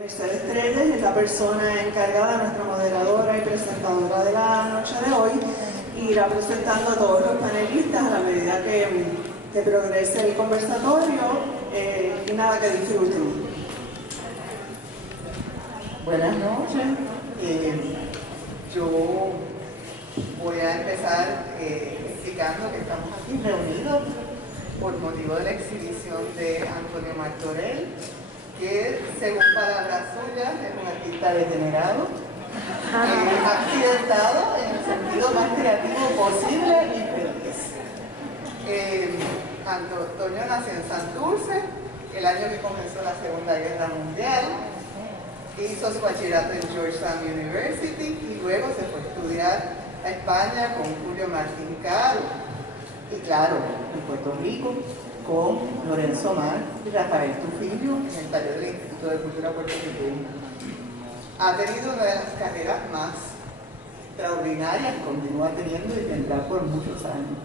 Mercedes Trelles es la persona encargada, nuestra moderadora y presentadora de la noche de hoy, y irá presentando a todos los panelistas a la medida que progrese el conversatorio, y nada, que disfruten. Buenas noches. Yo voy a empezar explicando que estamos aquí reunidos por motivo de la exhibición de Antonio Martorell, que según palabras suyas es un artista degenerado, accidentado en el sentido más creativo posible y feliz. Antonio nació en Santurce el año que comenzó la Segunda Guerra Mundial, hizo su bachillerato en Georgetown University y luego se fue a estudiar a España con Julio Martín Caro, y claro, en Puerto Rico con Lorenzo Mar y Rafael Trujillo en el taller del Instituto de Cultura puertorriqueña. Ha tenido una de las carreras más extraordinarias, continúa teniendo y tendrá por muchos años.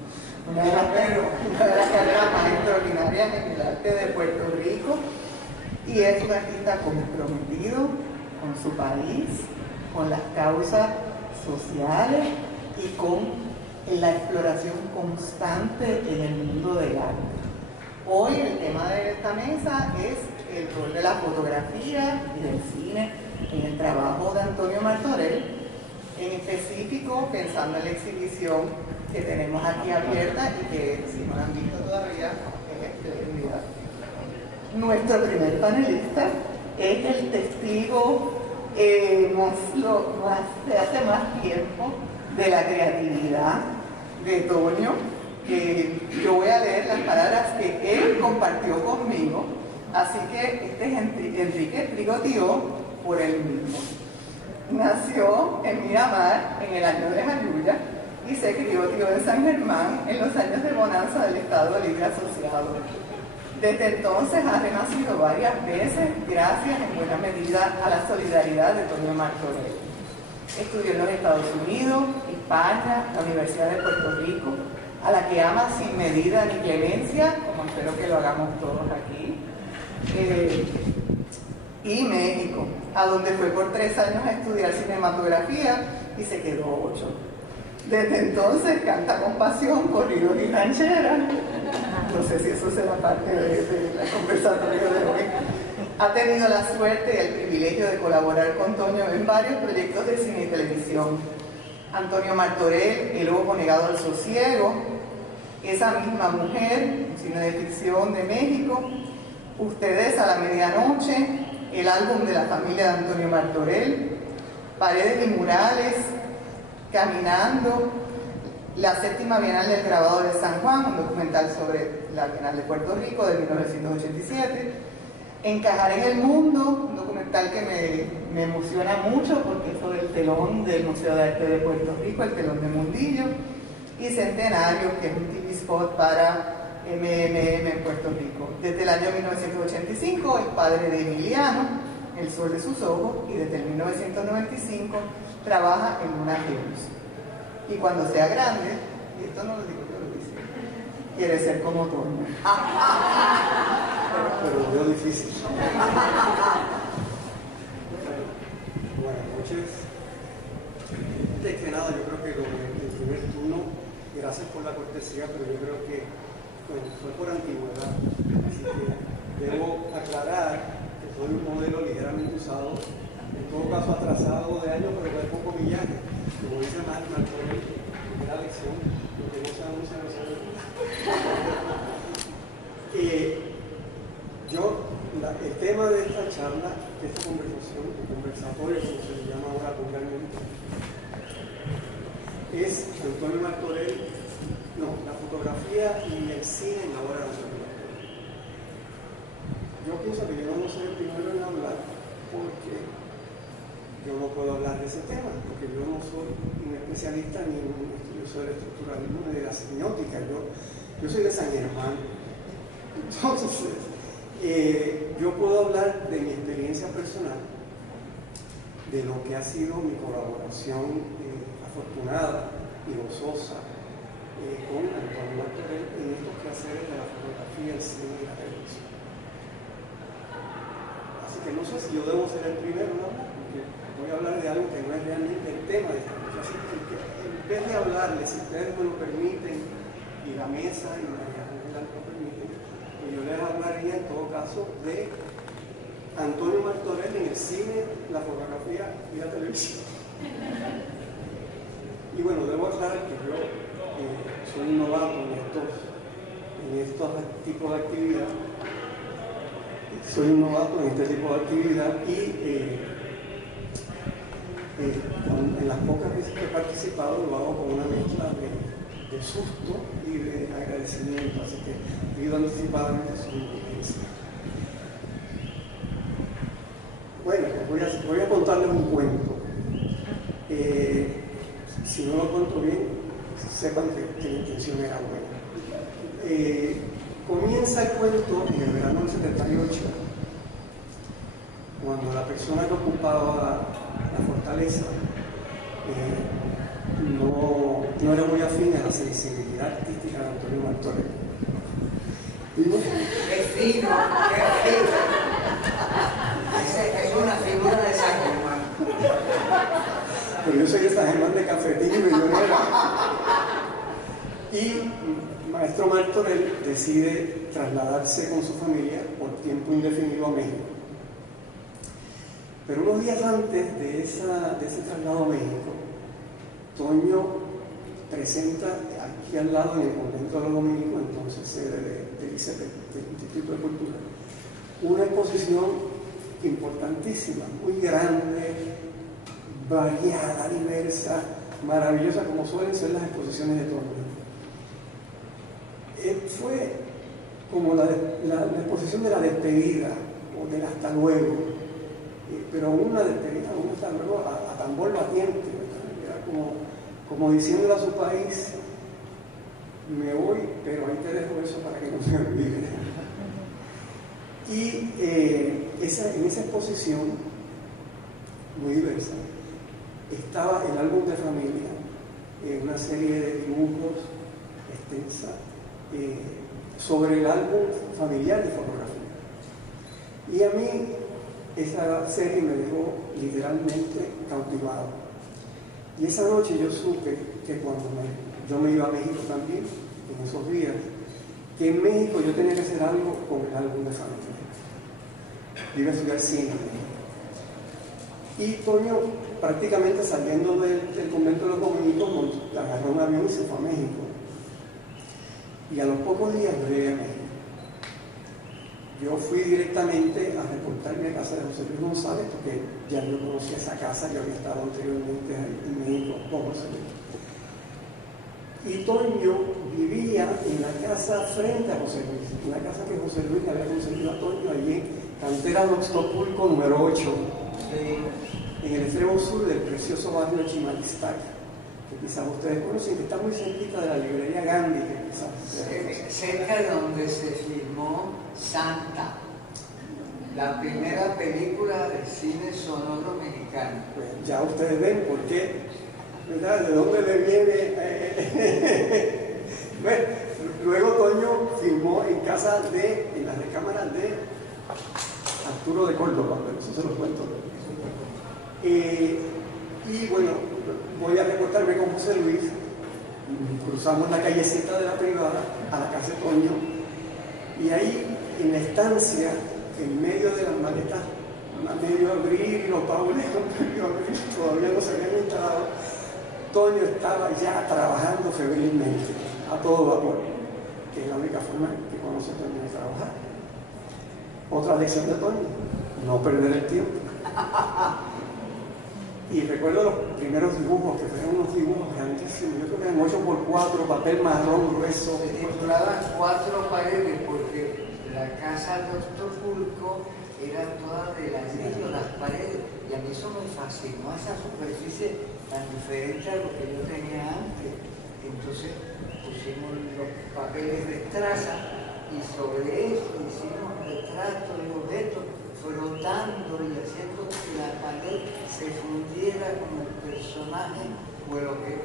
Una de las carreras más extraordinarias en el arte de Puerto Rico, y es un artista comprometido con su país, con las causas sociales y con la exploración constante en el mundo del arte. Hoy el tema de esta mesa es el rol de la fotografía y del cine en el trabajo de Antonio Martorell, en específico pensando en la exhibición que tenemos aquí abierta y que, si no la han visto todavía, es espléndida. Nuestro primer panelista es el testigo de hace más tiempo de la creatividad de Toño. Yo voy a leer las palabras que él compartió conmigo, así que este es Enrique Trigotió por él mismo. Nació en Miramar en el año de Jayuya y se crió en San Germán en los años de bonanza del Estado Libre Asociado. Desde entonces ha renacido varias veces gracias en buena medida a la solidaridad de Toño Martorell. Estudió en los Estados Unidos, España, la Universidad de Puerto Rico, a la que ama sin medida ni clemencia, como espero que lo hagamos todos aquí, y México, a donde fue por 3 años a estudiar cinematografía y se quedó 8. Desde entonces canta con pasión corridos y rancheras. No sé si eso será parte del conversatorio de hoy. Ha tenido la suerte y el privilegio de colaborar con Toño en varios proyectos de cine y televisión. Antonio Martorell, El ojo negado al sosiego, Esa misma mujer, un cine de ficción de México, Ustedes a la medianoche, el álbum de la familia de Antonio Martorell, Paredes y murales, Caminando, la 7ª Bienal del Grabado de San Juan, un documental sobre la Bienal de Puerto Rico de 1987, Encajar en el Mundo, un documental que me emociona mucho porque es sobre el telón del Museo de Arte de Puerto Rico, el telón de Mundillo, y Centenario, que es un TV spot para MMM en Puerto Rico. Desde el año 1985 es padre de Emiliano, El sol de sus ojos, y desde el 1995 trabaja en Luna Films. Y cuando sea grande, y esto no lo digo yo, lo dice, quiere ser como Toño. Pero lo veo difícil. Buenas noches. Antes que nada, yo creo que el primer turno, gracias por la cortesía, pero yo creo que fue por antigüedad. Así que debo aclarar que soy un modelo ligeramente usado, en todo caso atrasado de años, pero de poco millaje. Como dice Martorell, primera lección, lo que no sabemos se lo el tema de esta charla, de esta conversación, de conversatorio, como se le llama ahora vulgarmente, es Antonio Martorell, la fotografía y el cine en la obra de Antonio Martorell. Yo pienso que yo no soy el primero en hablar porque yo no puedo hablar de ese tema, porque yo no soy un especialista ni un estudioso del estructuralismo ni de la semiótica. Yo soy de San Germán. Entonces, yo puedo hablar de mi experiencia personal, de lo que ha sido mi colaboración afortunada y gozosa con Antonio Martorell en estos quehaceres de la fotografía, el cine y la televisión. Así que no sé si yo debo ser el primero, ¿no? Porque voy a hablar de algo que no es realmente el tema de esta noche. Así que en vez de hablarles, si ustedes me lo permiten, y la mesa y María Ángela lo permiten, pues yo les hablaría en todo caso de Antonio Martorell en el cine, la fotografía y la televisión. Y bueno, debo aclarar que yo soy un novato en estos tipos de actividad. Soy un novato en este tipo de actividad y en las pocas veces que he participado lo hago con una mezcla de susto y de agradecimiento, así que pido anticipadamente su indulgencia. Bueno, pues voy a contarles un cuento. Si no lo cuento bien, sepan que la intención era buena. Comienza el cuento en el verano del 78, cuando la persona que ocupaba la fortaleza no era muy afín a la sensibilidad artística de Antonio Martorell. ¡Qué fino! ¡Qué fino! Es una figura de San Germán. Pero yo soy de San Germán de Cafetín y Millonera. Y maestro Martorell decide trasladarse con su familia por tiempo indefinido a México. Pero unos días antes de ese traslado a México, Toño presenta aquí al lado en el convento de los dominicos, entonces sede del ICP, del Instituto de Cultura, una exposición importantísima, muy grande, variada, diversa, maravillosa, como suelen ser las exposiciones de Toño. Fue como la exposición de la despedida o del hasta luego, pero una despedida, un hasta luego a tambor batiente, era como diciéndole a su país: me voy, pero ahí te dejo eso para que no se me olvide. Y en esa exposición muy diversa estaba el álbum de familia, una serie de dibujos extensa sobre el álbum familiar de fotografía. Y a mí esa serie me dejó literalmente cautivado. Y esa noche yo supe que cuando yo me iba a México también, en esos días, que en México yo tenía que hacer algo con el álbum de familia. Yo iba a estudiar cine. Y Toño, prácticamente saliendo del convento de los dominicos, agarró un avión y se fue a México. Y a los pocos días yo llegué a México. Yo fui directamente a reportarme a casa de José Luis González, porque ya yo conocía esa casa, yo había estado anteriormente en México con José Luis. Y Toño vivía en la casa frente a José Luis, una casa que José Luis le había conseguido a Toño allí en Cantera Oxtopulco número 8, en el extremo sur del precioso barrio de Chimalistac, que quizás ustedes conocen, que está muy cerquita de la librería Gandhi, que quizás cerca de donde se filmó Santa, la primera película de cine sonoro mexicano. Pues ya ustedes ven por qué, ¿verdad? ¿De dónde le viene? Bueno, luego Toño filmó en las recámaras de Arturo de Córdoba, pero eso se los cuento. Y bueno, voy a reportarme con José Luis, cruzamos la callecita de la privada a la casa de Toño, y ahí en la estancia, en medio de las maletas, a medio abrir y los baúles medio abrir, todavía no se habían instalado, Toño estaba ya trabajando febrilmente, a todo vapor, que es la única forma que conoce Toño de trabajar. Otra lección de Toño: no perder el tiempo. Y recuerdo los primeros dibujos, que fueron unos dibujos grandísimos, yo creo que eran 8x4, papel marrón grueso. Se titulaban 4 paredes porque la casa de Oxtopulco era toda de ladrillo, las paredes, y a mí eso me fascinó, esa superficie tan diferente a lo que yo tenía antes. Entonces pusimos los papeles de estraza y sobre eso hicimos retratos y objetos, flotando y haciendo que la pared se fundiera con el personaje o lo que...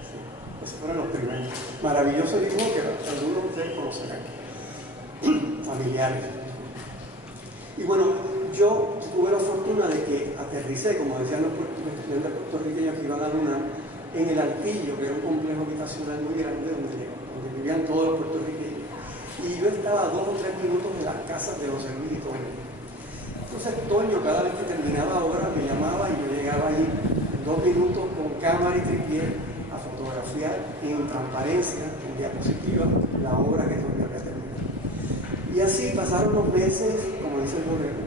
Sí, esos fueron los primeros. Maravilloso dibujo que algunos de ustedes conocerán. Familiares. Y bueno, yo tuve la fortuna de que aterricé, como decían los estudiantes puertorriqueños que iban a lunar, en el Altillo, que era un complejo habitacional muy grande donde vivían todos los puertorriqueños. Y yo estaba a 2 o 3 minutos de las casas de José Luis y Toño. Entonces Toño, cada vez que terminaba obra, me llamaba y yo llegaba allí en 2 minutos con cámara y tripié a fotografiar en transparencia, en diapositiva, la obra que Toño había terminado. Y así pasaron los meses, como dice el gobierno,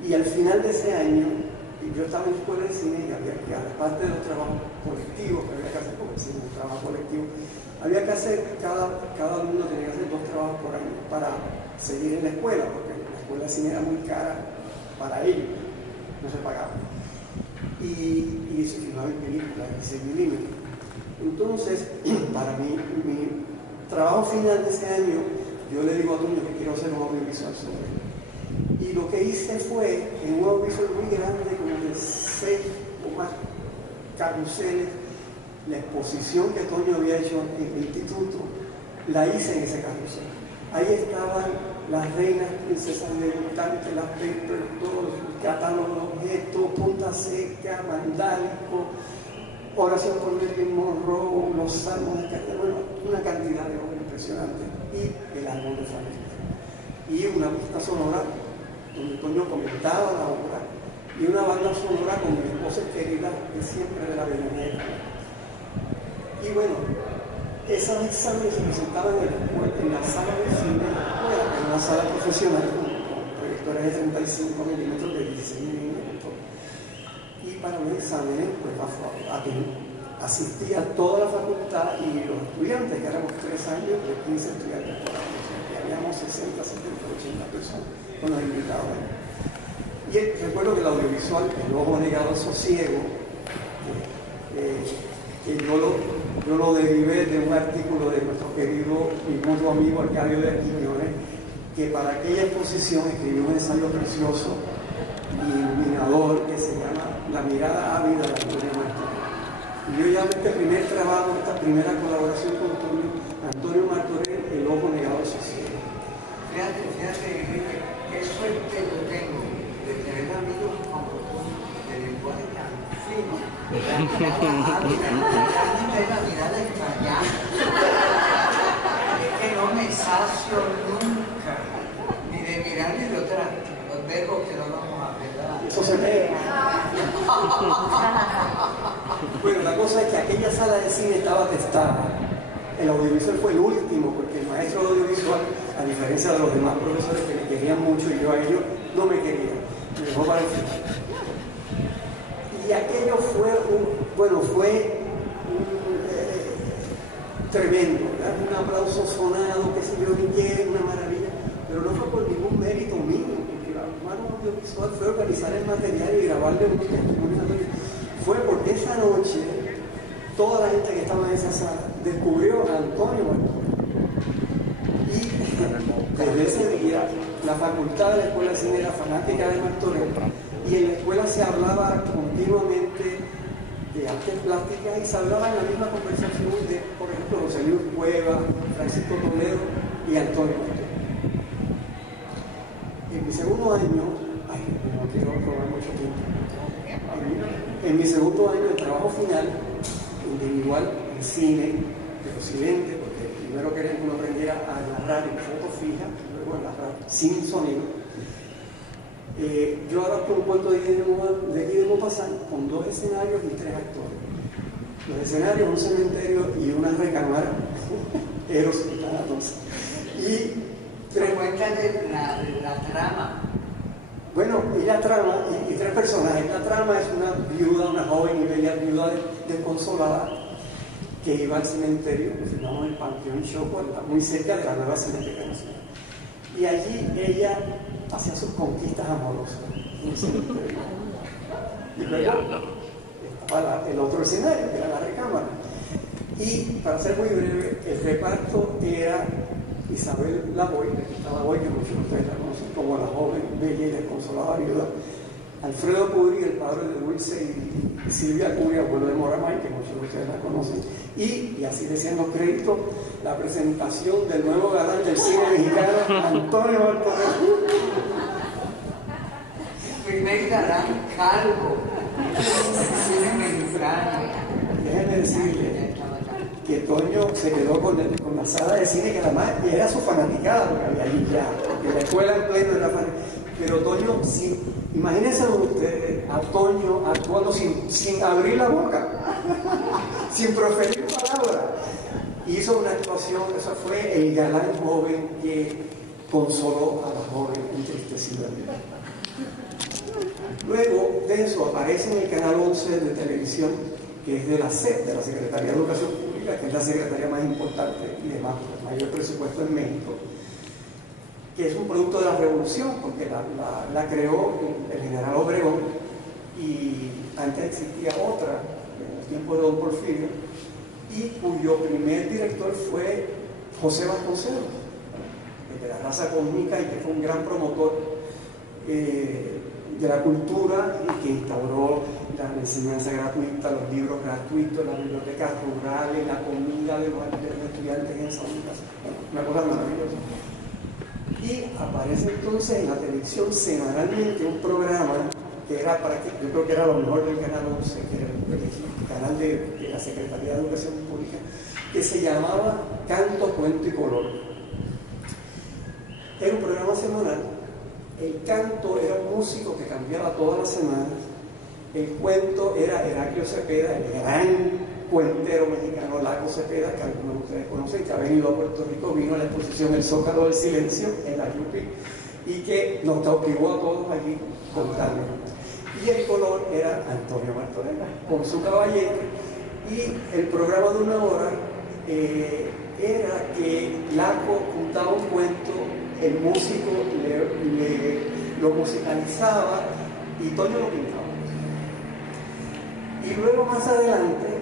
y al final de ese año, yo estaba en la escuela de cine y había que, aparte de los trabajos colectivos que había que hacer, porque es un trabajo colectivo, había que hacer, cada alumno tenía que hacer 2 trabajos por año para seguir en la escuela, porque la escuela de cine era muy cara para ellos, no se pagaba. Y se filmaba en películas, en 16 milímetros. Entonces, para mí, mi trabajo final de ese año, yo le digo a Toño que quiero hacer un audiovisual sobre él. Y lo que hice fue, en un audiovisual muy grande, como de 6 o más carruseles, la exposición que Toño había hecho en el instituto, la hice en ese carrusel. Ahí estaban las reinas, princesas debutantes, las papers, todos los catálogos de objetos, Punta Seca, Mandálico, Oración por Marilyn Monroe, los salmos de Cartagena, bueno, una cantidad de obras impresionantes, y el árbol de familia. Y una pista sonora donde Toño comentaba la obra, y una banda sonora con mis voces queridas de siempre de la Bellanera. Y bueno, esos exámenes se presentaban en la sala de cine de la escuela, en una sala profesional con proyectores de 35 milímetros, de 16 milímetros. Y para los exámenes, pues asistía toda la facultad y los estudiantes, que éramos 3 años, de 15 estudiantes por año. Y habíamos 60, 70, 80 personas con los invitados. Y recuerdo que el audiovisual, El Ojo Negado al Sosiego, que yo lo derivé de un artículo de nuestro querido y mutuo amigo Arcadio de Quiñones, que para aquella exposición escribió un ensayo precioso y iluminador que se llama La mirada ávida de Antonio Martorell. Y yo llamo este primer trabajo, esta primera colaboración con Antonio Martorell, El Ojo Negado al Sosiego. Fíjate, Enrique, qué suerte yo tengo de tener amigos como tú, de lenguaje tan fino, la mirada extrañada. Es que no me sacio nunca, ni de mirar ni de otra, los verbos que no vamos a pegar. Eso se ve. Bueno, la cosa es que aquella sala de cine estaba atestada. El audiovisual fue el último, porque el maestro de audiovisual, a diferencia de los demás profesores que me querían mucho y yo a ellos, no me quería. Me dejó para el final. Y aquello fue tremendo, ¿verdad? Un aplauso sonado, qué sé yo, ni qué, una maravilla, pero no fue por ningún mérito mío, porque la mano audiovisual fue organizar el material y grabarle un testimonio. Fue porque esa noche toda la gente que estaba en esa sala descubrió a Antonio Martorell. Y desde ese día la facultad de la Escuela de Cine era fanática de Martorell, y en la escuela se hablaba continuamente de artes plásticas y se hablaba en la misma conversación de, por ejemplo, José Luis Cueva, Francisco Toledo y Antonio Martorell. En mi segundo año, no quiero robar mucho tiempo, en mi segundo año de trabajo final, individual, en cine, pero silente, porque primero quería que uno aprendiera a narrar en foto fija, luego a narrar sin sonido. Yo adapto un cuento de Guy de Maupassant con 2 escenarios y 3 actores. Los escenarios, un cementerio y una recámara, Eros y Thanatos. Y Cuéntale la trama. bueno, y la trama, y 3 personajes. La trama es una viuda, una joven y bella viuda desconsolada que iba al cementerio, que se llama el Panteón Choco, muy cerca de la nueva Cineteca Nacional. Y allí ella hacía sus conquistas amorosas en el cementerio. Y luego estaba el otro escenario, que era la recámara. Y para ser muy breve, el reparto era Isabel Lavoy, que muchos de ustedes la conocen como la joven, bella y desconsolada viuda, Alfredo Curi, el padre de Dulce, y Silvia Curi, abuelo de Moramay, que muchos de ustedes la conocen, y así decían los créditos, la presentación del nuevo galán del cine mexicano, Antonio Martorell. llamarán calvo. Cine mexicano. Déjenme decirle que Toño se quedó con la sala de cine, que además era su fanaticada, porque había ahí ya, porque la escuela en pleno era fanaticada. Pero Toño, sí, imagínense ustedes a Toño actuando sin abrir la boca, sin proferir palabras. Hizo una actuación, eso fue el galán joven que consoló a la joven entristecida. Luego de eso aparece en el canal 11 de televisión, que es de la SEP, de la Secretaría de Educación Pública, que es la secretaría más importante y de mayor presupuesto en México, que es un producto de la revolución, porque la creó el general Obregón, y antes existía otra, en el tiempo de don Porfirio, y cuyo primer director fue José Vasconcelos, de la raza cósmica, y que fue un gran promotor de la cultura, y que instauró la enseñanza gratuita, los libros gratuitos, las bibliotecas rurales, la comida de los estudiantes en esa casa. Bueno, una cosa maravillosa. Y aparece entonces en la televisión semanalmente un programa que era yo creo que era lo mejor del canal 11, que era el canal de la Secretaría de Educación Pública, que se llamaba Canto, Cuento y Color. Era un programa semanal. El canto era un músico que cambiaba todas las semanas. El cuento era Heraclio Cepeda, el gran cuentero mexicano Laco Cepeda, que algunos de ustedes conocen, que ha venido a Puerto Rico, vino a la exposición El Zócalo del Silencio en la UPI, y que nos cautivó a todos allí contando. Y el color era Antonio Martorell, con su caballete, y el programa de una hora era que Laco contaba un cuento, el músico lo musicalizaba y Toño lo pintaba. Y luego más adelante...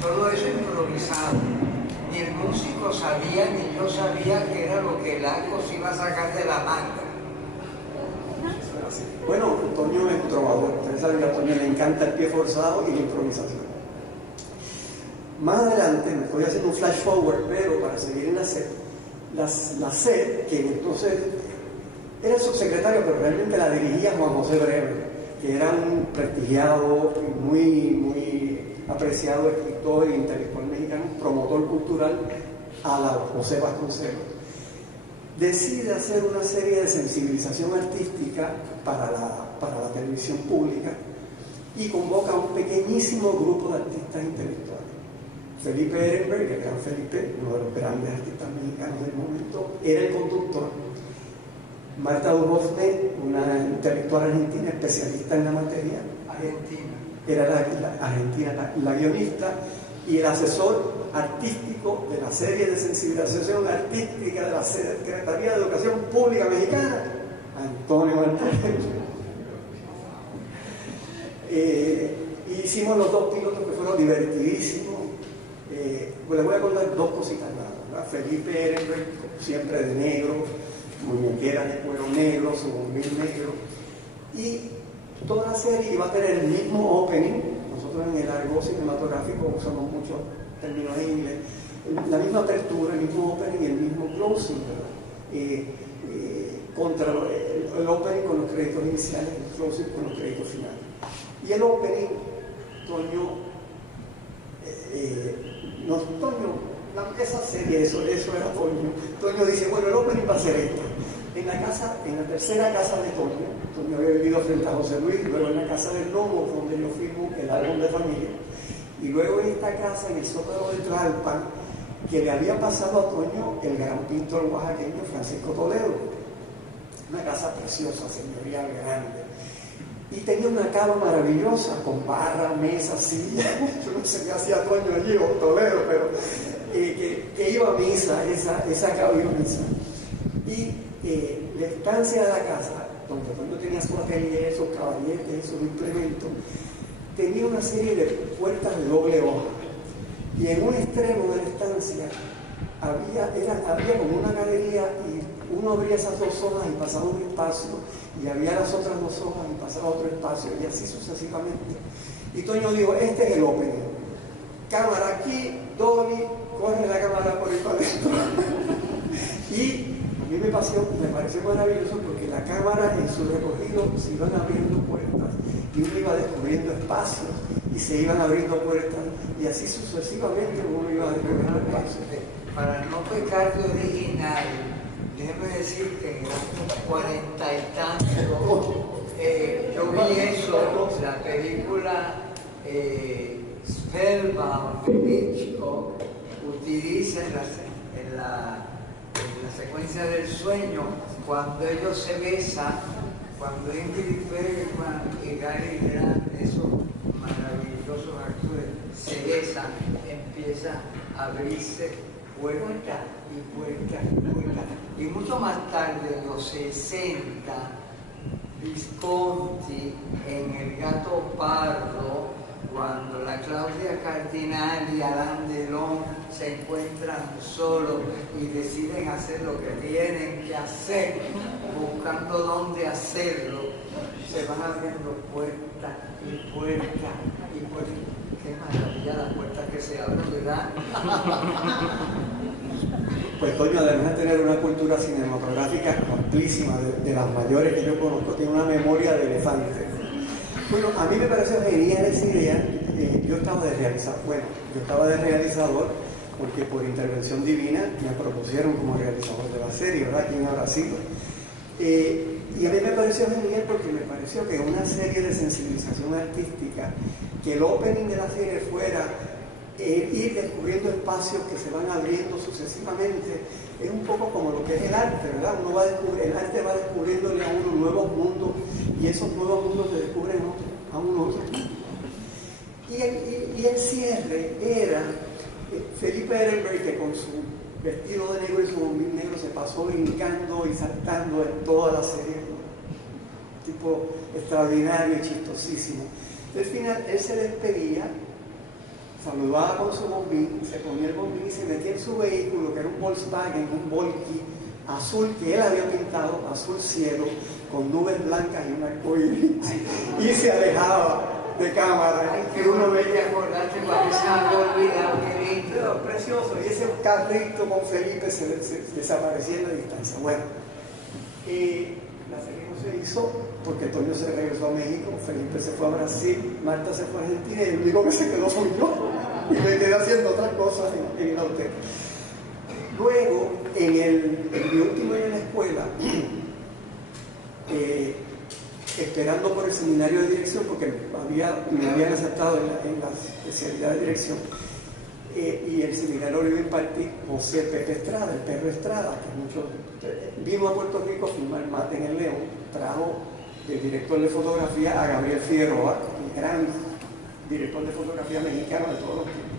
Todo eso improvisado. Ni el músico sabía, ni yo sabía que era lo que Laco se iba a sacar de la manga. Bueno, Toño es trovador. Ustedes saben que a Toño le encanta el pie forzado y la improvisación. Más adelante, me estoy haciendo un flash forward, pero para seguir en la SED, la SED, que entonces era el subsecretario, pero realmente la dirigía Juan José Breve, que era un prestigiado y muy apreciado escritor e intelectual mexicano, promotor cultural a la José Vasconcelos. Decide hacer una serie de sensibilización artística para la televisión pública y convoca a un pequeñísimo grupo de artistas intelectuales. Felipe Ehrenberg, el gran Felipe, uno de los grandes artistas mexicanos del momento, era el conductor. Marta Duhovne, una intelectual argentina especialista en la materia, era la guionista, y el asesor artístico de la serie de sensibilización artística de la Secretaría de Educación Pública Mexicana, Antonio Martorell. Hicimos los dos pilotos que fueron divertidísimos. Les voy a contar dos cositas nada. Felipe Ehrenberg, siempre de negro, muñequera de cuero negro, su bombil negro, y toda la serie iba a tener el mismo opening. Nosotros en el argot cinematográfico usamos muchos términos en inglés, la misma apertura, el mismo opening y el mismo closing, contra el opening con los créditos iniciales, el closing con los créditos finales. Y el opening, Toño, esa serie, eso era Toño. Toño dice, bueno, el opening va a ser esta. En la tercera casa de Toño había vivido frente a José Luis, luego en la casa del Lomo, donde yo firmo el álbum de familia, y luego en esta casa, en el Zócalo de Tlalpan, que le había pasado a Toño el gran pintor oaxaqueño Francisco Toledo. Una casa preciosa, señorial, grande. Y tenía una cama maravillosa, con barra, mesa, silla. Yo no sé qué hacía Toño allí, o Toledo, pero que iba a misa, esa cama iba a misa. Y la estancia de la casa, donde Toño tenía su atelier, sus caballetes, sus implementos, tenía una serie de puertas de doble hoja. Y en un extremo de la estancia había como una galería, y uno abría esas dos hojas y pasaba un espacio, y había las otras dos hojas y pasaba otro espacio, y así sucesivamente. Y Toño dijo, este es el opening. Cámara aquí, Dolly, corre la cámara por el para adentro. Y mí me pareció maravilloso porque la cámara en su recorrido se iban abriendo puertas y uno iba descubriendo espacios y se iban abriendo puertas y así sucesivamente uno iba descubriendo espacios. Para no pecar de original, déjeme decir que en el año 40 y tanto yo vi eso, la película Spellbound de Hitchcock utiliza en la secuencia del sueño, cuando ellos se besan, cuando Ingrid Bergman y Gary Grant, esos maravillosos actores, se besan, empieza a abrirse puerta y puerta y puerta. Y mucho más tarde, en los 60, Visconti, en El gato pardo, cuando la Claudia Cardinal y Alain Delon se encuentran solos y deciden hacer lo que tienen que hacer, buscando dónde hacerlo, se van abriendo puertas y puertas y puertas. Qué maravilla las puertas que se abren, ¿verdad? Pues Toño, además de tener una cultura cinematográfica amplísima, de las mayores que yo conozco, tiene una memoria de elefante. Bueno, a mí me pareció genial esa idea. Yo estaba de realizador porque por intervención divina me propusieron como realizador de la serie, ¿verdad? ¿Quién habrá sido? Y a mí me pareció genial porque me pareció que una serie de sensibilización artística, que el opening de la serie fuera ir descubriendo espacios que se van abriendo sucesivamente, es un poco como lo que es el arte, ¿verdad? El arte va descubriéndole a uno nuevos mundos y esos nuevos mundos se descubren a uno otros mundos. Y el cierre era Felipe Ehrenberg, que con su vestido de negro y su bombín negro se pasó brincando y saltando en toda la serie, un tipo extraordinario y chistosísimo. Al final él se despedía, saludaba con su bombín, se ponía el bombín y se metía en su vehículo, que era un Volkswagen, un Volky azul que él había pintado, azul cielo, con nubes blancas y un arcoíris, y se alejaba de cámara. Ay, que uno veía acordarte para que se había olvidado, qué lindo. Pero precioso, y ese carrito con Felipe se desaparecía en la distancia. Bueno, la serie no se hizo porque Toño se regresó a México, Felipe se fue a Brasil, Marta se fue a Argentina y el único que se quedó fui yo. Y me quedé haciendo otras cosas en el hotel. Luego, en mi último año en la escuela, esperando por el seminario de dirección, porque me habían aceptado en la especialidad de dirección, y el seminario lo iba a impartir José Pepe Estrada, el perro Estrada, que vino a Puerto Rico a filmar Mate en el León, trajo el director de fotografía a Gabriel Figueroa, el gran director de fotografía mexicano de todos los tiempos.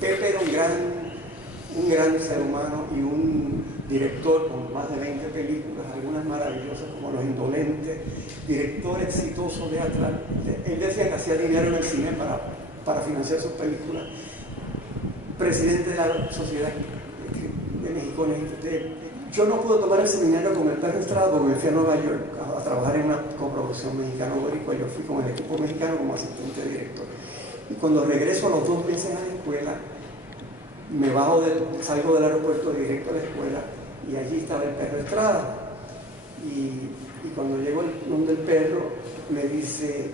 Pepe era un gran ser humano y un director con más de 20 películas, algunas maravillosas como Los Indolentes, director exitoso teatral. Él decía que hacía dinero en el cine para financiar sus películas. Presidente de la Sociedad de México. Yo no pude tomar el seminario con el perro Estrada porque me fui a Nueva York a trabajar en una coproducción mexicano-boricua. Yo fui con el equipo mexicano como asistente director. Y cuando regreso a los 2 meses a la escuela, salgo del aeropuerto directo a la escuela y allí estaba el perro Estrada. Y cuando llego donde el perro me dice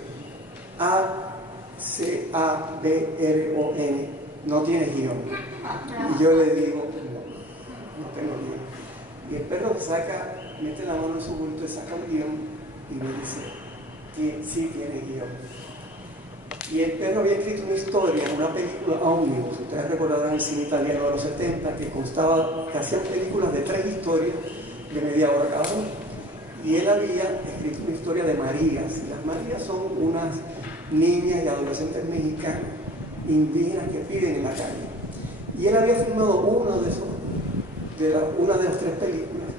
A-C-A-B-R-O-N, no tienes guión. Y yo le digo, no tengo guión. Y el perro mete la mano en su bulto y saca un guión y me dice, sí tienes guión. Y el perro había escrito una historia, una película ómnibus, ustedes recordarán el cine italiano de los 70, que hacían películas de 3 historias de media hora cada una. Y él había escrito una historia de Marías, y las Marías son unas niñas y adolescentes mexicanas, indígenas que piden en la calle. Y él había filmado una de las 3 películas.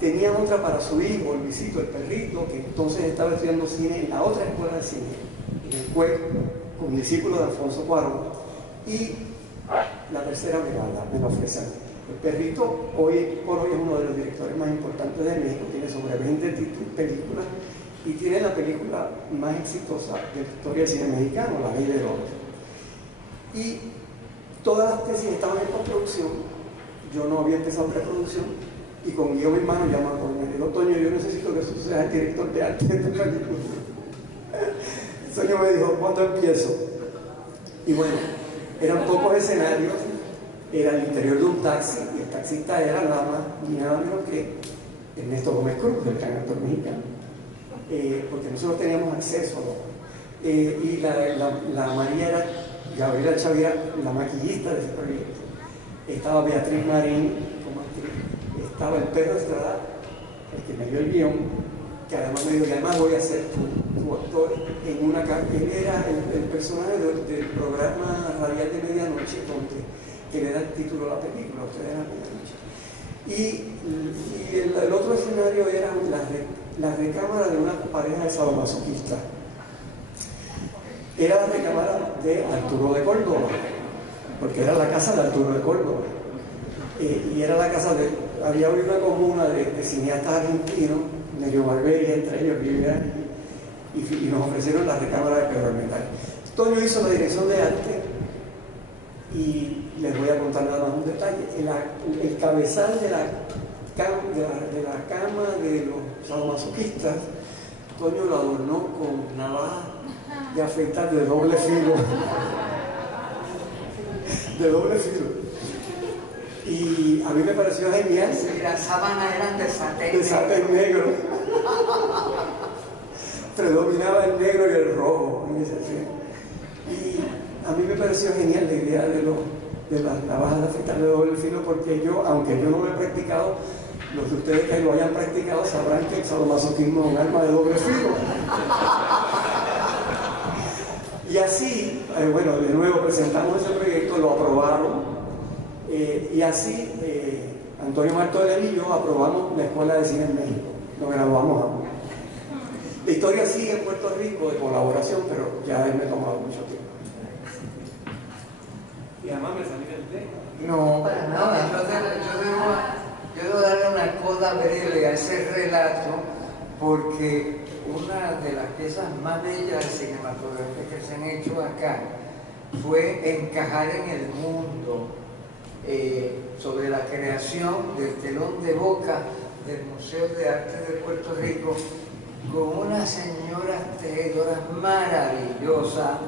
Tenía otra para su hijo, el Luisito, el perrito, que entonces estaba estudiando cine en la otra escuela de cine, en el CUEC, con discípulo de Alfonso Cuarón. Y la tercera me la ofrece a mí. El perrito hoy por hoy es uno de los directores más importantes de México, tiene sobre 20 películas y tiene la película más exitosa de la historia del cine mexicano, La Ley de Oro. Y todas las tesis estaban en postproducción, yo no había empezado preproducción, y con Guillermo, mi hermano, llamó a Toño. Le dijo, Toño, yo necesito que tú seas el director de arte de esta película. Toño me dijo, ¿cuándo empiezo? Y bueno, eran pocos escenarios, era el interior de un taxi, y el taxista era nada más y nada menos que Ernesto Gómez Cruz, del gran actor mexicano, porque nosotros teníamos acceso a todo. Y la María era, Gabriela Chavira, la maquillista de ese proyecto. Estaba Beatriz Marín como actriz, estaba el Pedro Estrada, el que me dio el guión, que además me dijo, y además voy a ser tu actor en una... Él era el personaje del programa radial de medianoche que le da el título a la película, Ustedes eran medianoche. Y el otro escenario era la recámara de una pareja de sadomasoquistas. Era la recámara de Arturo de Córdoba, porque era la casa de Arturo de Córdoba. Y era la casa de... Había una comuna de cineastas argentinos, Nerio Barberi, entre ellos vivían, y nos ofrecieron la recámara de Pedro Armendáriz. Toño hizo la dirección de arte, y les voy a contar nada más un detalle. El cabezal de la cama de los sadomasoquistas, Toño lo adornó con navaja de afeitar de doble filo. De doble filo. Y a mí me pareció genial. Y las sábanas eran de satén. De satén negro. Predominaba el negro y el rojo en ese film. Y a mí me pareció genial la idea de las navajas de afeitar de doble filo, porque yo, aunque yo no lo he practicado, los de ustedes que lo hayan practicado sabrán que el sadomasoquismo es un arma de doble filo. Y así, bueno, de nuevo presentamos ese proyecto, lo aprobaron. Y así Antonio Martorell y yo aprobamos la Escuela de Cine en México, nos graduamos ambos. La historia sigue en Puerto Rico de colaboración, pero ya me ha tomado mucho tiempo. Y además me salí del tema. No, para nada. Yo debo darle una coda breve a ese relato, porque una de las piezas más bellas cinematográficas que se han hecho acá fue encajar en el mundo sobre la creación del telón de boca del Museo de Arte de Puerto Rico, con unas señoras tejedoras maravillosas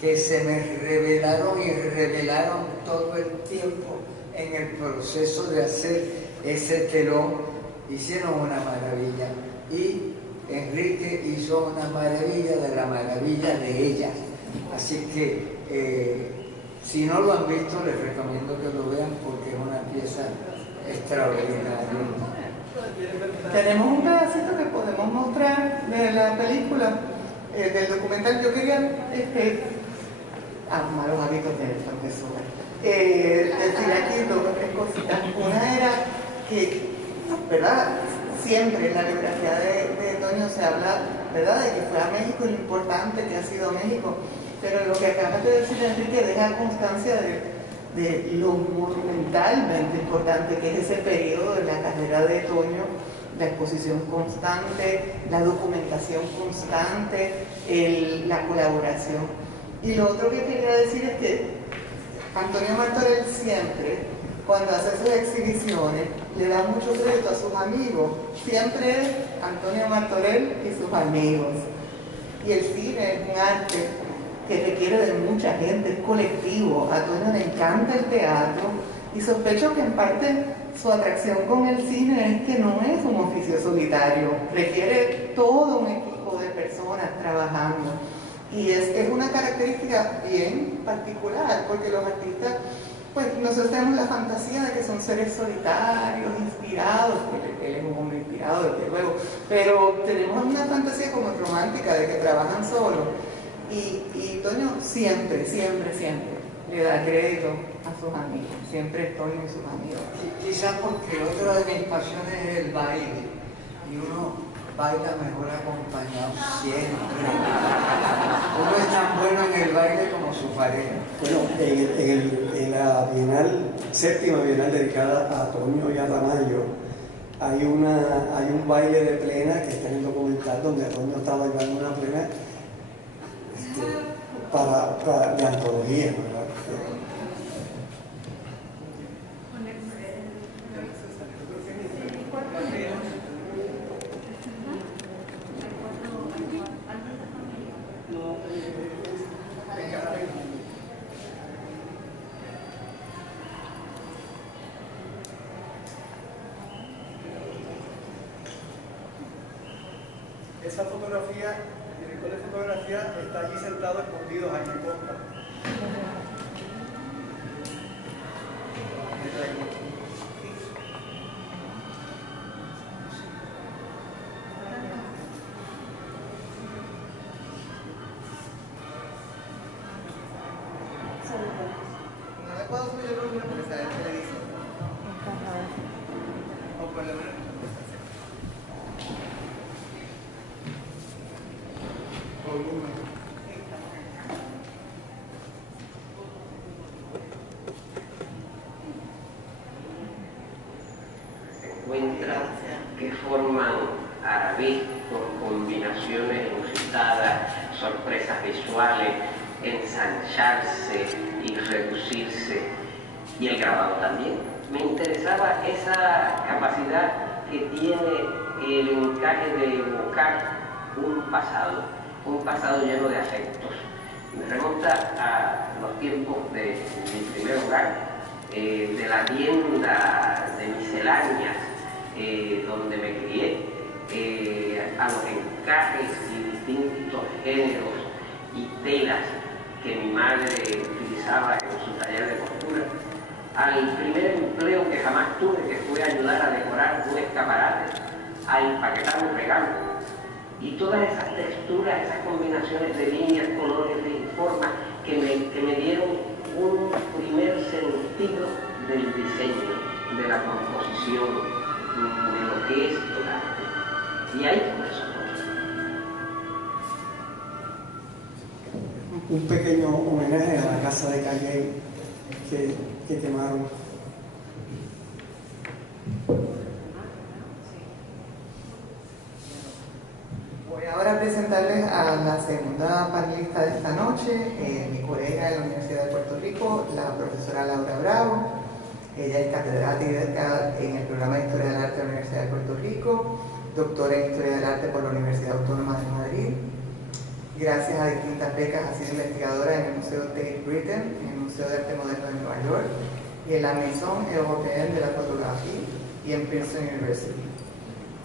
que se me revelaron y revelaron todo el tiempo en el proceso de hacer ese telón. Hicieron una maravilla y Enrique hizo una maravilla de la maravilla de ellas. Así que si no lo han visto, les recomiendo que lo vean, porque es una pieza extraordinaria. Tenemos un pedacito que podemos mostrar de la película, del documental. Yo quería malos hábitos del profesor. Decir aquí dos o tres cositas. Una era que, ¿verdad? Siempre en la biografía de Toño se habla, ¿verdad?, de que fue a México y lo importante que ha sido México. Pero lo que acabas de decir, Enrique, deja constancia de lo monumentalmente importante que es ese periodo de la carrera de Toño, la exposición constante, la documentación constante, la colaboración. Y lo otro que quería decir es que Antonio Martorell siempre, cuando hace sus exhibiciones, le da mucho crédito a sus amigos. Siempre es Antonio Martorell y sus amigos. Y el cine es un arte que requiere de mucha gente, es colectivo. A Toño le encanta el teatro y sospecho que en parte su atracción con el cine es que no es un oficio solitario, requiere todo un equipo de personas trabajando. Y es una característica bien particular, porque los artistas, pues nosotros tenemos la fantasía de que son seres solitarios, inspirados, porque él es un hombre inspirado, desde luego, pero tenemos una fantasía como romántica de que trabajan solos. Y Toño siempre le da crédito a sus amigos, siempre es Toño y sus amigos. Quizás porque otra de mis pasiones es el baile, y uno baila mejor acompañado siempre. Uno es tan bueno en el baile como su pareja. Bueno, en la séptima bienal dedicada a Toño y a Ramallo, hay un baile de plena que está en el documental, donde Toño está bailando una plena de antología, ¿verdad? Esa fotografía, el director de fotografía está allí sentado escondido, Jaime Costa. No le puedo subir el volumen porque sale en televisión. O por lo menos. Volumen. Encuentran que forman arabescos, combinaciones inusitadas, sorpresas visuales, ensancharse y reducirse, y el grabado también. Me interesaba esa capacidad que tiene el encaje de evocar un pasado lleno de afectos. Me remonta a los tiempos de mi primer hogar, de la tienda de misceláneas donde me crié, a los encajes y distintos géneros y telas que mi madre utilizaba en su taller de costura, al primer empleo que jamás tuve, que fue ayudar a decorar un escaparate, a empaquetar un regalo, y todas esas texturas, esas combinaciones de líneas, colores y formas que me dieron un primer sentido del diseño, de la composición, de lo que es el arte. Y ahí comenzó todo. Un pequeño homenaje a la casa de Calle que quemaron. Voy ahora a presentarles a la segunda panelista de esta noche, mi colega de la Universidad de Puerto Rico, la profesora Laura Bravo. Ella es catedrática en el programa de Historia del Arte de la Universidad de Puerto Rico, doctora en Historia del Arte por la Universidad Autónoma de Madrid. Gracias a distintas becas ha sido investigadora en el Museo Tate Britain, en el Museo de Arte Moderno de Nueva York y en la Maison Européenne de la Fotografía y en Princeton University.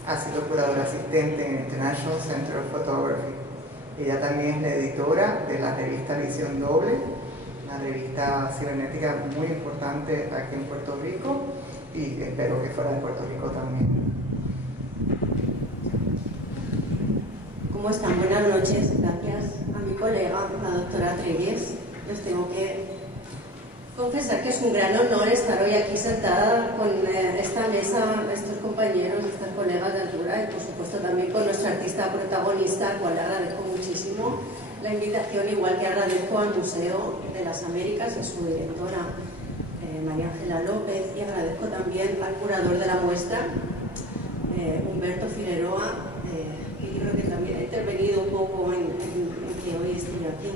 Ha sido curadora asistente en el International Center of Photography. Ella también es la editora de la revista Visión Doble, una revista cibernética muy importante aquí en Puerto Rico y espero que fuera de Puerto Rico también. ¿Cómo están? Buenas noches. Gracias a mi colega, la doctora Treyes. Les tengo que confesar que es un gran honor estar hoy aquí sentada con esta mesa, estos compañeros, estas colegas de altura y por supuesto también con nuestra artista protagonista, al cual le agradezco muchísimo la invitación, igual que agradezco al Museo de las Américas y a su directora María Ángela López, y agradezco también al curador de la muestra, Humberto Figueroa, y creo que también ha intervenido un poco en que hoy estoy aquí.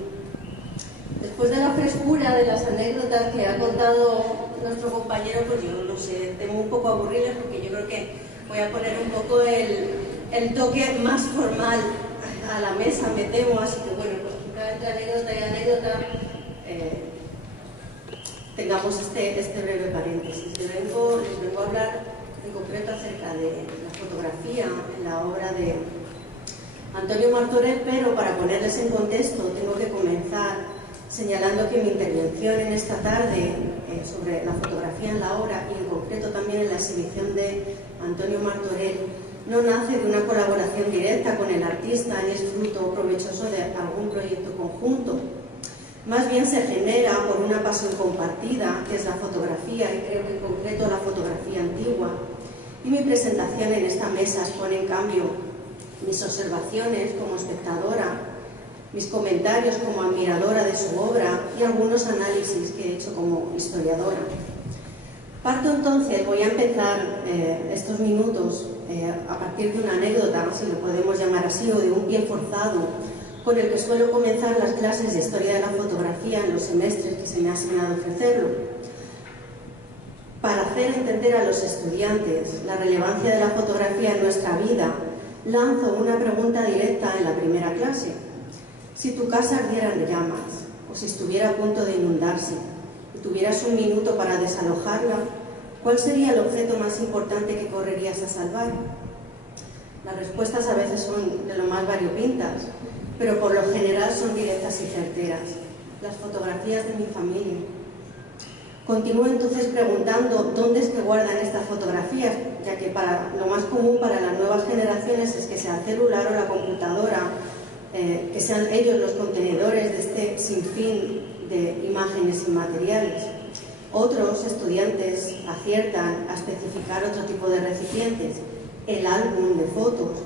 Después de la frescura de las anécdotas que ha contado nuestro compañero, pues yo no sé, temo un poco aburrirles porque yo creo que voy a poner un poco el toque más formal a la mesa, me temo, así que bueno, pues quizá entre anécdota y anécdota tengamos este breve paréntesis. Les vengo a hablar en concreto acerca de la fotografía en la obra de Antonio Martorell, pero para ponerles en contexto tengo que comenzar señalando que mi intervención en esta tarde sobre la fotografía en la obra y en concreto también en la exhibición de Antonio Martorell no nace de una colaboración directa con el artista ni es fruto provechoso de algún proyecto conjunto. Más bien se genera por una pasión compartida, que es la fotografía, y creo que en concreto la fotografía antigua. Y mi presentación en esta mesa expone en cambio mis observaciones como espectadora, mis comentarios como admiradora de su obra y algunos análisis que he hecho como historiadora. Parto entonces, voy a empezar estos minutos a partir de una anécdota, si lo podemos llamar así, o de un pie forzado, con el que suelo comenzar las clases de historia de la fotografía en los semestres que se me ha asignado ofrecerlo. Para hacer entender a los estudiantes la relevancia de la fotografía en nuestra vida, lanzo una pregunta directa en la primera clase. Si tu casa ardiera en llamas, o si estuviera a punto de inundarse, y tuvieras un minuto para desalojarla, ¿cuál sería el objeto más importante que correrías a salvar? Las respuestas a veces son de lo más variopintas, pero por lo general son directas y certeras. Las fotografías de mi familia. Continúo entonces preguntando dónde es que guardan estas fotografías, ya que lo más común para las nuevas generaciones es que sea el celular o la computadora, que sean ellos los contenedores de este sinfín de imágenes inmateriales. Otros estudiantes aciertan a especificar otro tipo de recipientes, el álbum de fotos,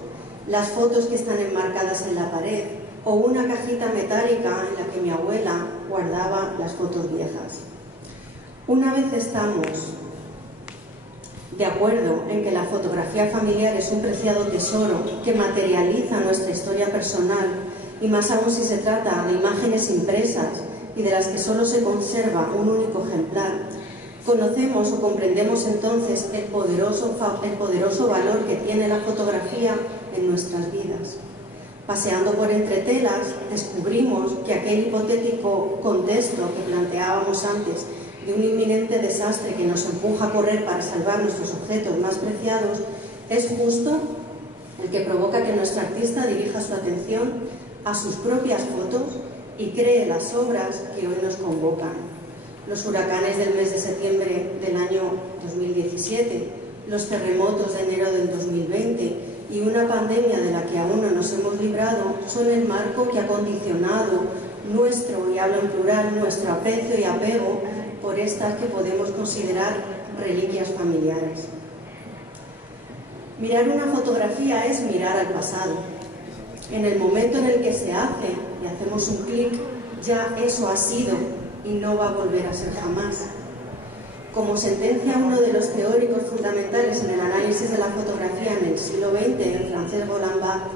las fotos que están enmarcadas en la pared o una cajita metálica en la que mi abuela guardaba las fotos viejas. Una vez estamos de acuerdo en que la fotografía familiar es un preciado tesoro que materializa nuestra historia personal, y más aún si se trata de imágenes impresas y de las que solo se conserva un único ejemplar, conocemos o comprendemos entonces el poderoso valor que tiene la fotografía en nuestras vidas. Paseando por entre telas, descubrimos que aquel hipotético contexto que planteábamos antes de un inminente desastre que nos empuja a correr para salvar nuestros objetos más preciados es justo el que provoca que nuestro artista dirija su atención a sus propias fotos y cree las obras que hoy nos convocan. Los huracanes del mes de septiembre del año 2017, los terremotos de enero del 2020 y una pandemia de la que aún no nos hemos librado son el marco que ha condicionado nuestro, y hablo en plural, nuestro aprecio y apego por estas que podemos considerar reliquias familiares. Mirar una fotografía es mirar al pasado. En el momento en el que se hace y hacemos un clic, ya eso ha sido y no va a volver a ser jamás. Como sentencia uno de los teóricos fundamentales en el análisis de la fotografía en el siglo XX, el francés Roland Barthes,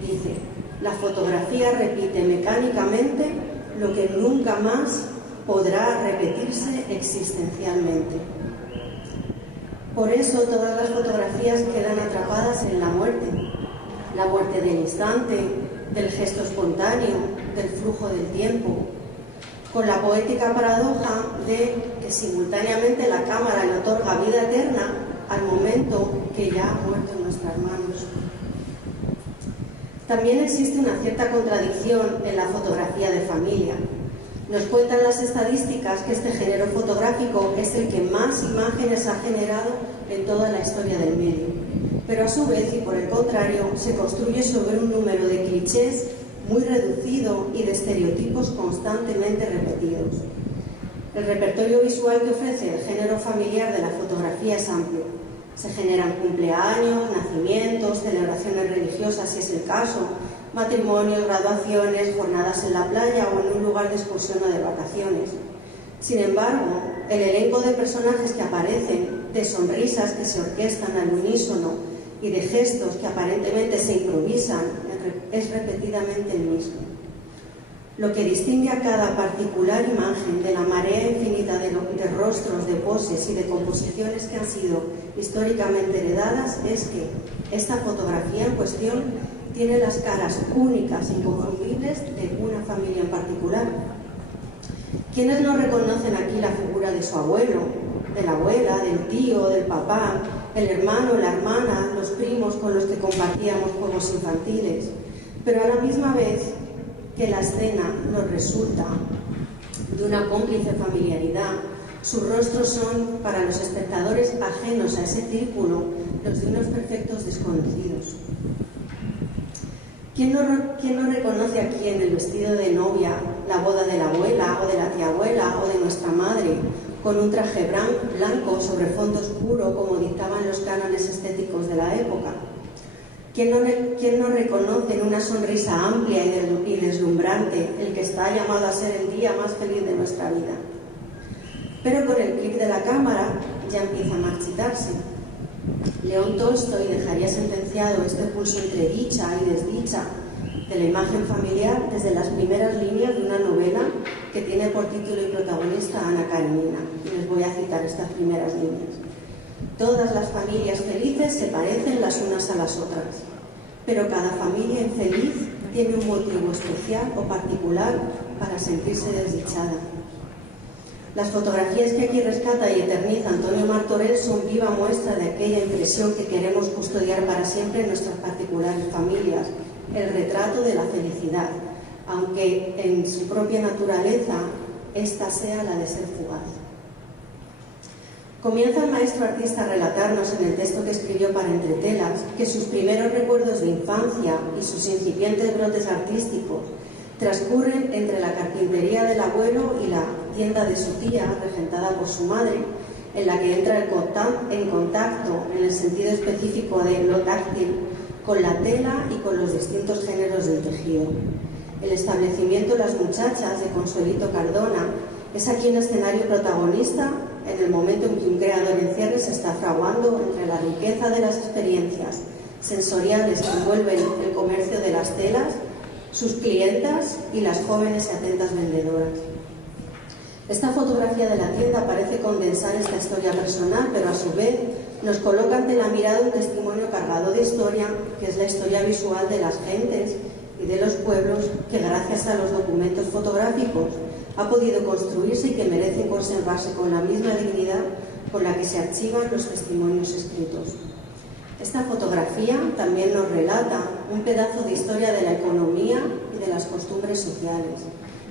dice: la fotografía repite mecánicamente lo que nunca más podrá repetirse existencialmente. Por eso todas las fotografías quedan atrapadas en la muerte del instante, del gesto espontáneo, del flujo del tiempo, con la poética paradoja de que simultáneamente la cámara le otorga vida eterna al momento que ya ha muerto en nuestras manos. También existe una cierta contradicción en la fotografía de familia. Nos cuentan las estadísticas que este género fotográfico es el que más imágenes ha generado en toda la historia del medio, pero a su vez, y por el contrario, se construye sobre un número de clichés muy reducido y de estereotipos constantemente repetidos. El repertorio visual que ofrece el género familiar de la fotografía es amplio. Se generan cumpleaños, nacimientos, celebraciones religiosas si es el caso, matrimonios, graduaciones, jornadas en la playa o en un lugar de excursión o de vacaciones. Sin embargo, el elenco de personajes que aparecen, de sonrisas que se orquestan al unísono y de gestos que aparentemente se improvisan, es repetidamente el mismo. Lo que distingue a cada particular imagen de la marea infinita de rostros, de poses y de composiciones que han sido históricamente heredadas es que esta fotografía en cuestión tiene las caras únicas e inconfundibles de una familia en particular. ¿Quiénes no reconocen aquí la figura de su abuelo, de la abuela, del tío, del papá, el hermano, la hermana, los primos con los que compartíamos juegos infantiles? Pero a la misma vez que la escena nos resulta de una cómplice familiaridad, sus rostros son, para los espectadores ajenos a ese círculo, los de unos perfectos desconocidos. ¿Quién no reconoce aquí en el vestido de novia la boda de la abuela o de la tía abuela o de nuestra madre, con un traje blanco sobre fondo oscuro como dictaban los cánones estéticos de la época? ¿Quién no reconoce en una sonrisa amplia y deslumbrante el que está llamado a ser el día más feliz de nuestra vida? Pero con el clic de la cámara ya empieza a marchitarse. León Tolstoy dejaría sentenciado este pulso entre dicha y desdicha de la imagen familiar desde las primeras líneas de una novela que tiene por título y protagonista a Ana Karenina. Y les voy a citar estas primeras líneas. Todas las familias felices se parecen las unas a las otras, pero cada familia infeliz tiene un motivo especial o particular para sentirse desdichada. Las fotografías que aquí rescata y eterniza Antonio Martorell son viva muestra de aquella impresión que queremos custodiar para siempre en nuestras particulares familias, el retrato de la felicidad, aunque en su propia naturaleza esta sea la de ser fugaz. Comienza el maestro artista a relatarnos en el texto que escribió para Entretelas que sus primeros recuerdos de infancia y sus incipientes brotes artísticos transcurren entre la carpintería del abuelo y la tienda de su tía, regentada por su madre, en la que entra en contacto, en el sentido específico de lo táctil, con la tela y con los distintos géneros del tejido. El establecimiento Las Muchachas de Consuelito Cardona es aquí un escenario protagonista en el momento en que un creador en ciernes se está fraguando entre la riqueza de las experiencias sensoriales que envuelven el comercio de las telas, sus clientas y las jóvenes y atentas vendedoras. Esta fotografía de la tienda parece condensar esta historia personal, pero a su vez nos coloca ante la mirada un testimonio cargado de historia, que es la historia visual de las gentes y de los pueblos que gracias a los documentos fotográficos ha podido construirse y que merecen conservarse con la misma dignidad con la que se archivan los testimonios escritos. Esta fotografía también nos relata un pedazo de historia de la economía y de las costumbres sociales,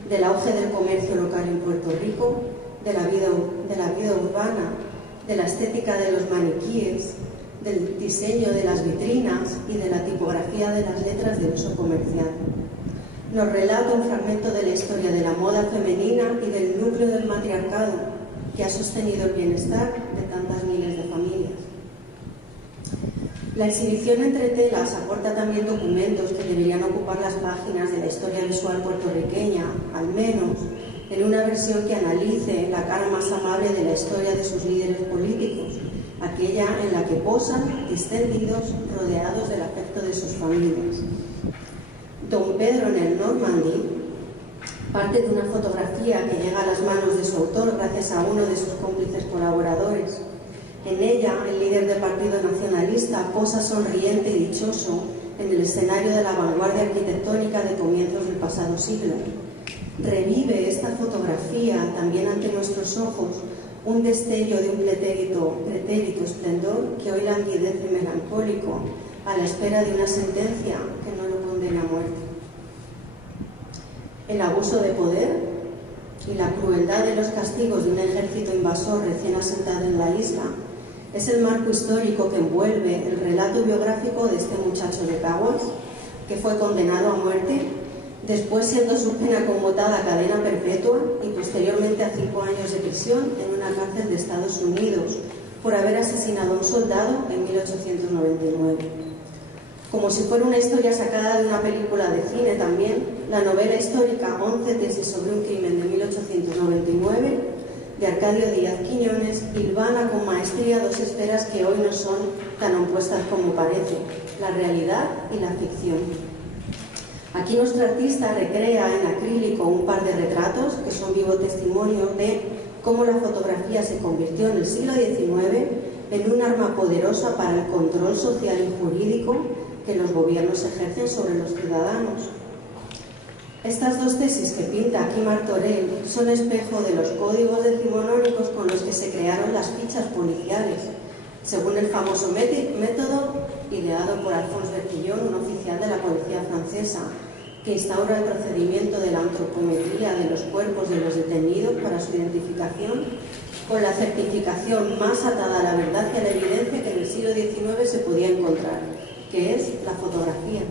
del auge del comercio local en Puerto Rico, de la vida urbana, de la estética de los maniquíes, del diseño de las vitrinas y de la tipografía de las letras de uso comercial. Nos relata un fragmento de la historia de la moda femenina y del núcleo del matriarcado que ha sostenido el bienestar de tantas miles de familias. La exhibición Entretelas aporta también documentos que deberían ocupar las páginas de la historia visual puertorriqueña, al menos en una versión que analice la cara más amable de la historia de sus líderes políticos, aquella en la que posan distendidos, rodeados del afecto de sus familias. Don Pedro en el Normandy parte de una fotografía que llega a las manos de su autor gracias a uno de sus cómplices colaboradores. En ella, el líder del Partido Nacionalista posa sonriente y dichoso en el escenario de la vanguardia arquitectónica de comienzos del pasado siglo. Revive esta fotografía también ante nuestros ojos un destello de un pretérito esplendor que hoy languidece melancólico a la espera de una sentencia que no lo condene a muerte. El abuso de poder y la crueldad de los castigos de un ejército invasor recién asentado en la isla es el marco histórico que envuelve el relato biográfico de este muchacho de Caguas, que fue condenado a muerte, después siendo su pena conmutada a cadena perpetua y posteriormente a 5 años de prisión en una cárcel de Estados Unidos por haber asesinado a un soldado en 1899. Como si fuera una historia sacada de una película de cine también, la novela histórica 11 tesis sobre un crimen de 1899 de Arcadio Díaz Quiñones hilvana con maestría dos esferas que hoy no son tan opuestas como parece, la realidad y la ficción. Aquí nuestro artista recrea en acrílico un par de retratos que son vivo testimonio de cómo la fotografía se convirtió en el siglo XIX en un arma poderosa para el control social y jurídico que los gobiernos ejercen sobre los ciudadanos. Estas dos tesis que pinta aquí Martorell son espejo de los códigos decimonónicos con los que se crearon las fichas policiales, según el famoso método ideado por Alphonse Bertillon, un oficial de la policía francesa, que instaura el procedimiento de la antropometría de los cuerpos de los detenidos para su identificación, con la certificación más atada a la verdad y a la evidencia que en el siglo XIX se podía encontrar, que es la fotografía.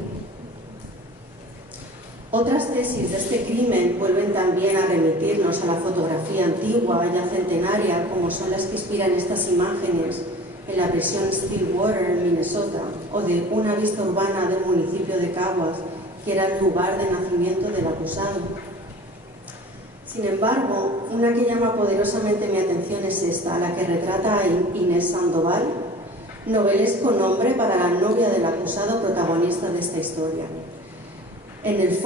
Otras tesis de este crimen vuelven también a remitirnos a la fotografía antigua, ya centenaria, como son las que inspiran estas imágenes en la prisión Stillwater en Minnesota, o de una vista urbana del municipio de Caguas, que era el lugar de nacimiento del acusado. Sin embargo, una que llama poderosamente mi atención es esta, la que retrata a Inés Sandoval, novelesco nombre para la novia del acusado protagonista de esta historia. En el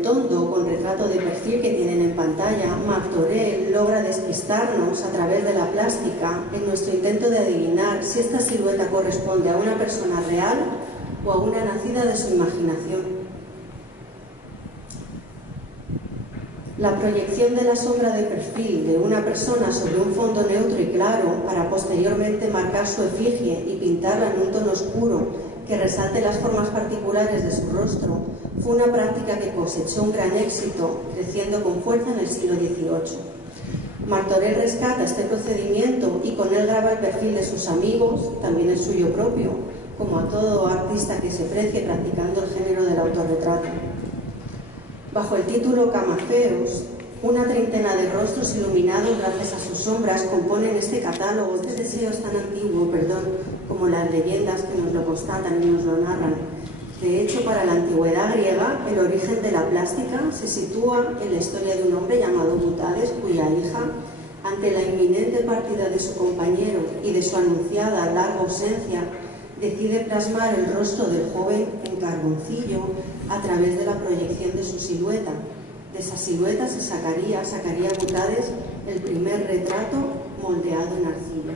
tondo con retrato de perfil que tienen en pantalla, Martorell logra despistarnos a través de la plástica en nuestro intento de adivinar si esta silueta corresponde a una persona real o a una nacida de su imaginación. La proyección de la sombra de perfil de una persona sobre un fondo neutro y claro para posteriormente marcar su efigie y pintarla en un tono oscuro que resalte las formas particulares de su rostro fue una práctica que cosechó un gran éxito, creciendo con fuerza en el siglo XVIII. Martorell rescata este procedimiento y con él graba el perfil de sus amigos, también el suyo propio, como a todo artista que se precie practicando el género del autorretrato. Bajo el título Camafeos, una treintena de rostros iluminados gracias a sus sombras componen este catálogo. Este deseo es tan antiguo, como las leyendas que nos lo constatan y nos lo narran. De hecho, para la antigüedad griega, el origen de la plástica se sitúa en la historia de un hombre llamado Butades, cuya hija, ante la inminente partida de su compañero y de su anunciada larga ausencia, decide plasmar el rostro del joven en carboncillo a través de la proyección de su silueta. De esa silueta sacaría Butades el primer retrato moldeado en arcilla.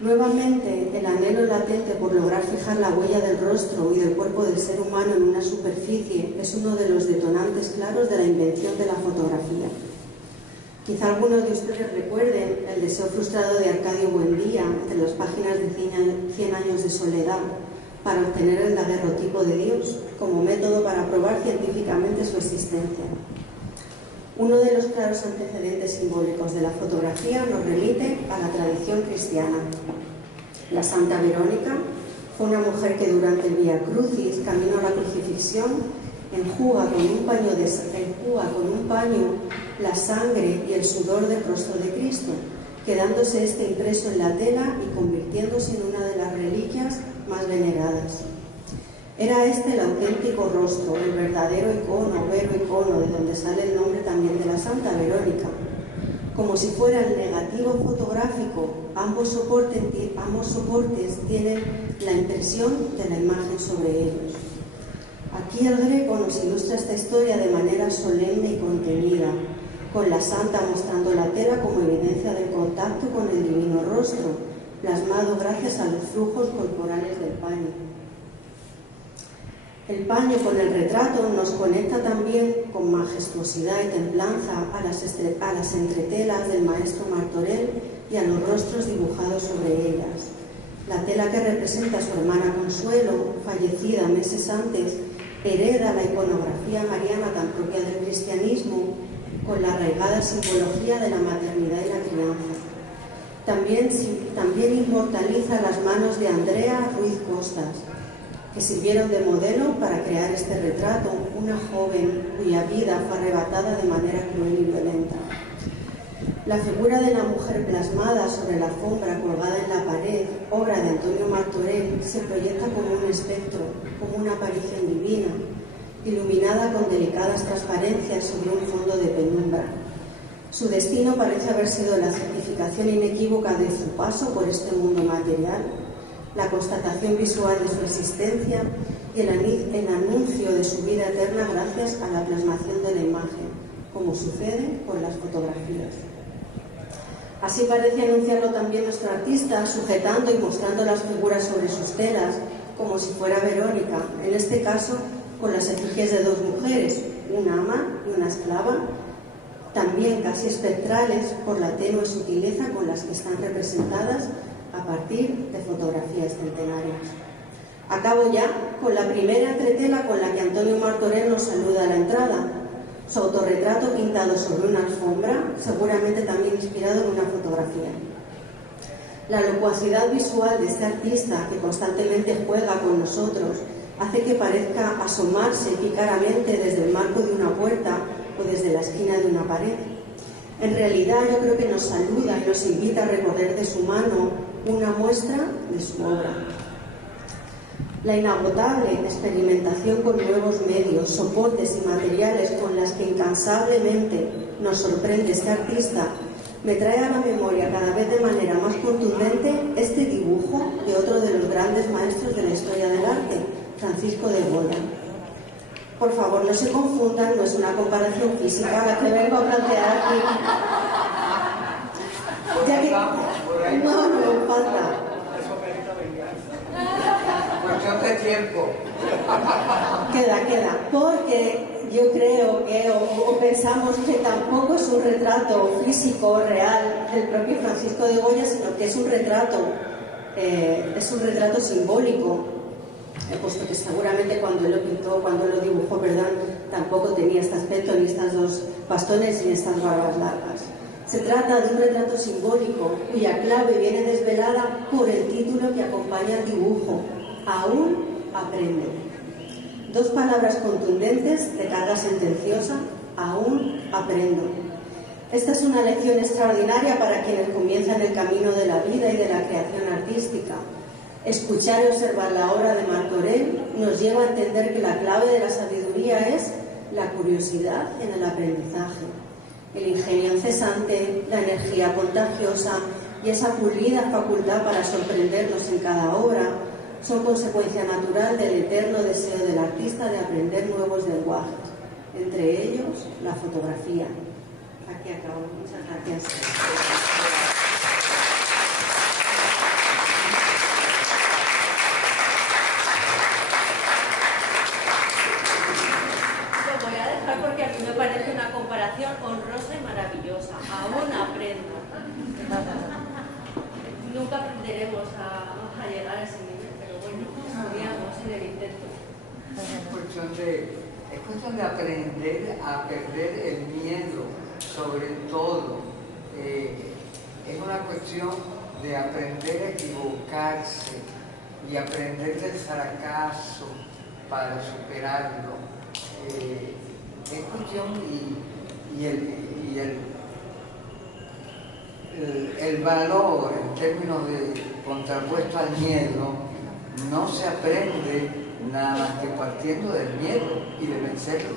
Nuevamente, el anhelo latente por lograr fijar la huella del rostro y del cuerpo del ser humano en una superficie es uno de los detonantes claros de la invención de la fotografía. Quizá algunos de ustedes recuerden el deseo frustrado de Arcadio Buendía entre las páginas de 100 años de soledad para obtener el daguerrotipo de Dios como método para probar científicamente su existencia. Uno de los claros antecedentes simbólicos de la fotografía nos remite a la tradición cristiana. La Santa Verónica fue una mujer que durante el Vía Crucis, camino a la crucifixión, enjuga con un paño la sangre y el sudor del rostro de Cristo, quedándose este impreso en la tela y convirtiéndose en una de las reliquias más veneradas. Era este el auténtico rostro, el verdadero icono, vero icono, de donde sale el nombre también de la Santa Verónica. Como si fuera el negativo fotográfico, ambos soportes tienen la impresión de la imagen sobre ellos. Aquí el Greco nos ilustra esta historia de manera solemne y contenida, con la santa mostrando la tela como evidencia del contacto con el divino rostro, plasmado gracias a los flujos corporales del paño. El paño con el retrato nos conecta también con majestuosidad y templanza a las entretelas del maestro Martorell y a los rostros dibujados sobre ellas. La tela que representa a su hermana Consuelo, fallecida meses antes, hereda la iconografía mariana tan propia del cristianismo, con la arraigada simbología de la maternidad y la crianza. También inmortaliza las manos de Andrea Ruiz Costas, que sirvieron de modelo para crear este retrato, una joven cuya vida fue arrebatada de manera cruel y violenta. La figura de la mujer plasmada sobre la alfombra colgada en la pared, obra de Antonio Martorell, se proyecta como un espectro, como una aparición divina, iluminada con delicadas transparencias sobre un fondo de penumbra. Su destino parece haber sido la certificación inequívoca de su paso por este mundo material, la constatación visual de su existencia y el anuncio de su vida eterna gracias a la plasmación de la imagen, como sucede con las fotografías. Así parece anunciarlo también nuestro artista, sujetando y mostrando las figuras sobre sus telas, como si fuera Verónica, en este caso con las efigies de dos mujeres, una ama y una esclava, también casi espectrales por la tenue sutileza con las que están representadas a partir de fotografías centenarias. Acabo ya con la primera entretela con la que Antonio Martorell nos saluda a la entrada, su autorretrato pintado sobre una alfombra, seguramente también inspirado en una fotografía. La locuacidad visual de este artista, que constantemente juega con nosotros, hace que parezca asomarse pícaramente desde el marco de una puerta o desde la esquina de una pared. En realidad, yo creo que nos saluda y nos invita a recorrer de su mano una muestra de su obra. La inagotable experimentación con nuevos medios, soportes y materiales con las que incansablemente nos sorprende este artista me trae a la memoria cada vez de manera más contundente este dibujo de otro de los grandes maestros de la historia del arte, Francisco de Goya. Por favor, no se confundan, no es una comparación física la que vengo a plantear aquí. Ya que... No, falta. Pues yo te tiempo. Queda, porque yo creo que, o pensamos que tampoco es un retrato físico real del propio Francisco de Goya, sino que es un retrato simbólico, puesto que seguramente cuando lo pintó, cuando lo dibujó, ¿verdad?, tampoco tenía este aspecto, ni estas dos bastones, ni estas barbas largas. Se trata de un retrato simbólico cuya clave viene desvelada por el título que acompaña al dibujo: Aún aprende. Dos palabras contundentes de carga sentenciosa: aún aprendo. Esta es una lección extraordinaria para quienes comienzan el camino de la vida y de la creación artística. Escuchar y observar la obra de Martorell nos lleva a entender que la clave de la sabiduría es la curiosidad en el aprendizaje. El ingenio incesante, la energía contagiosa y esa pulida facultad para sorprendernos en cada obra son consecuencia natural del eterno deseo del artista de aprender nuevos lenguajes, entre ellos la fotografía. Aquí acabo. Muchas gracias. Porque a mí me parece una comparación honrosa y maravillosa. Aún aprendo. Nunca aprenderemos a llegar a ese nivel, pero bueno, estudiamos en el intento. Es cuestión de aprender a perder el miedo, sobre todo. Es una cuestión de aprender a equivocarse y aprender del fracaso para superarlo. Es cuestión el valor en términos de contrapuesto al miedo no se aprende nada más que partiendo del miedo y de vencerlo.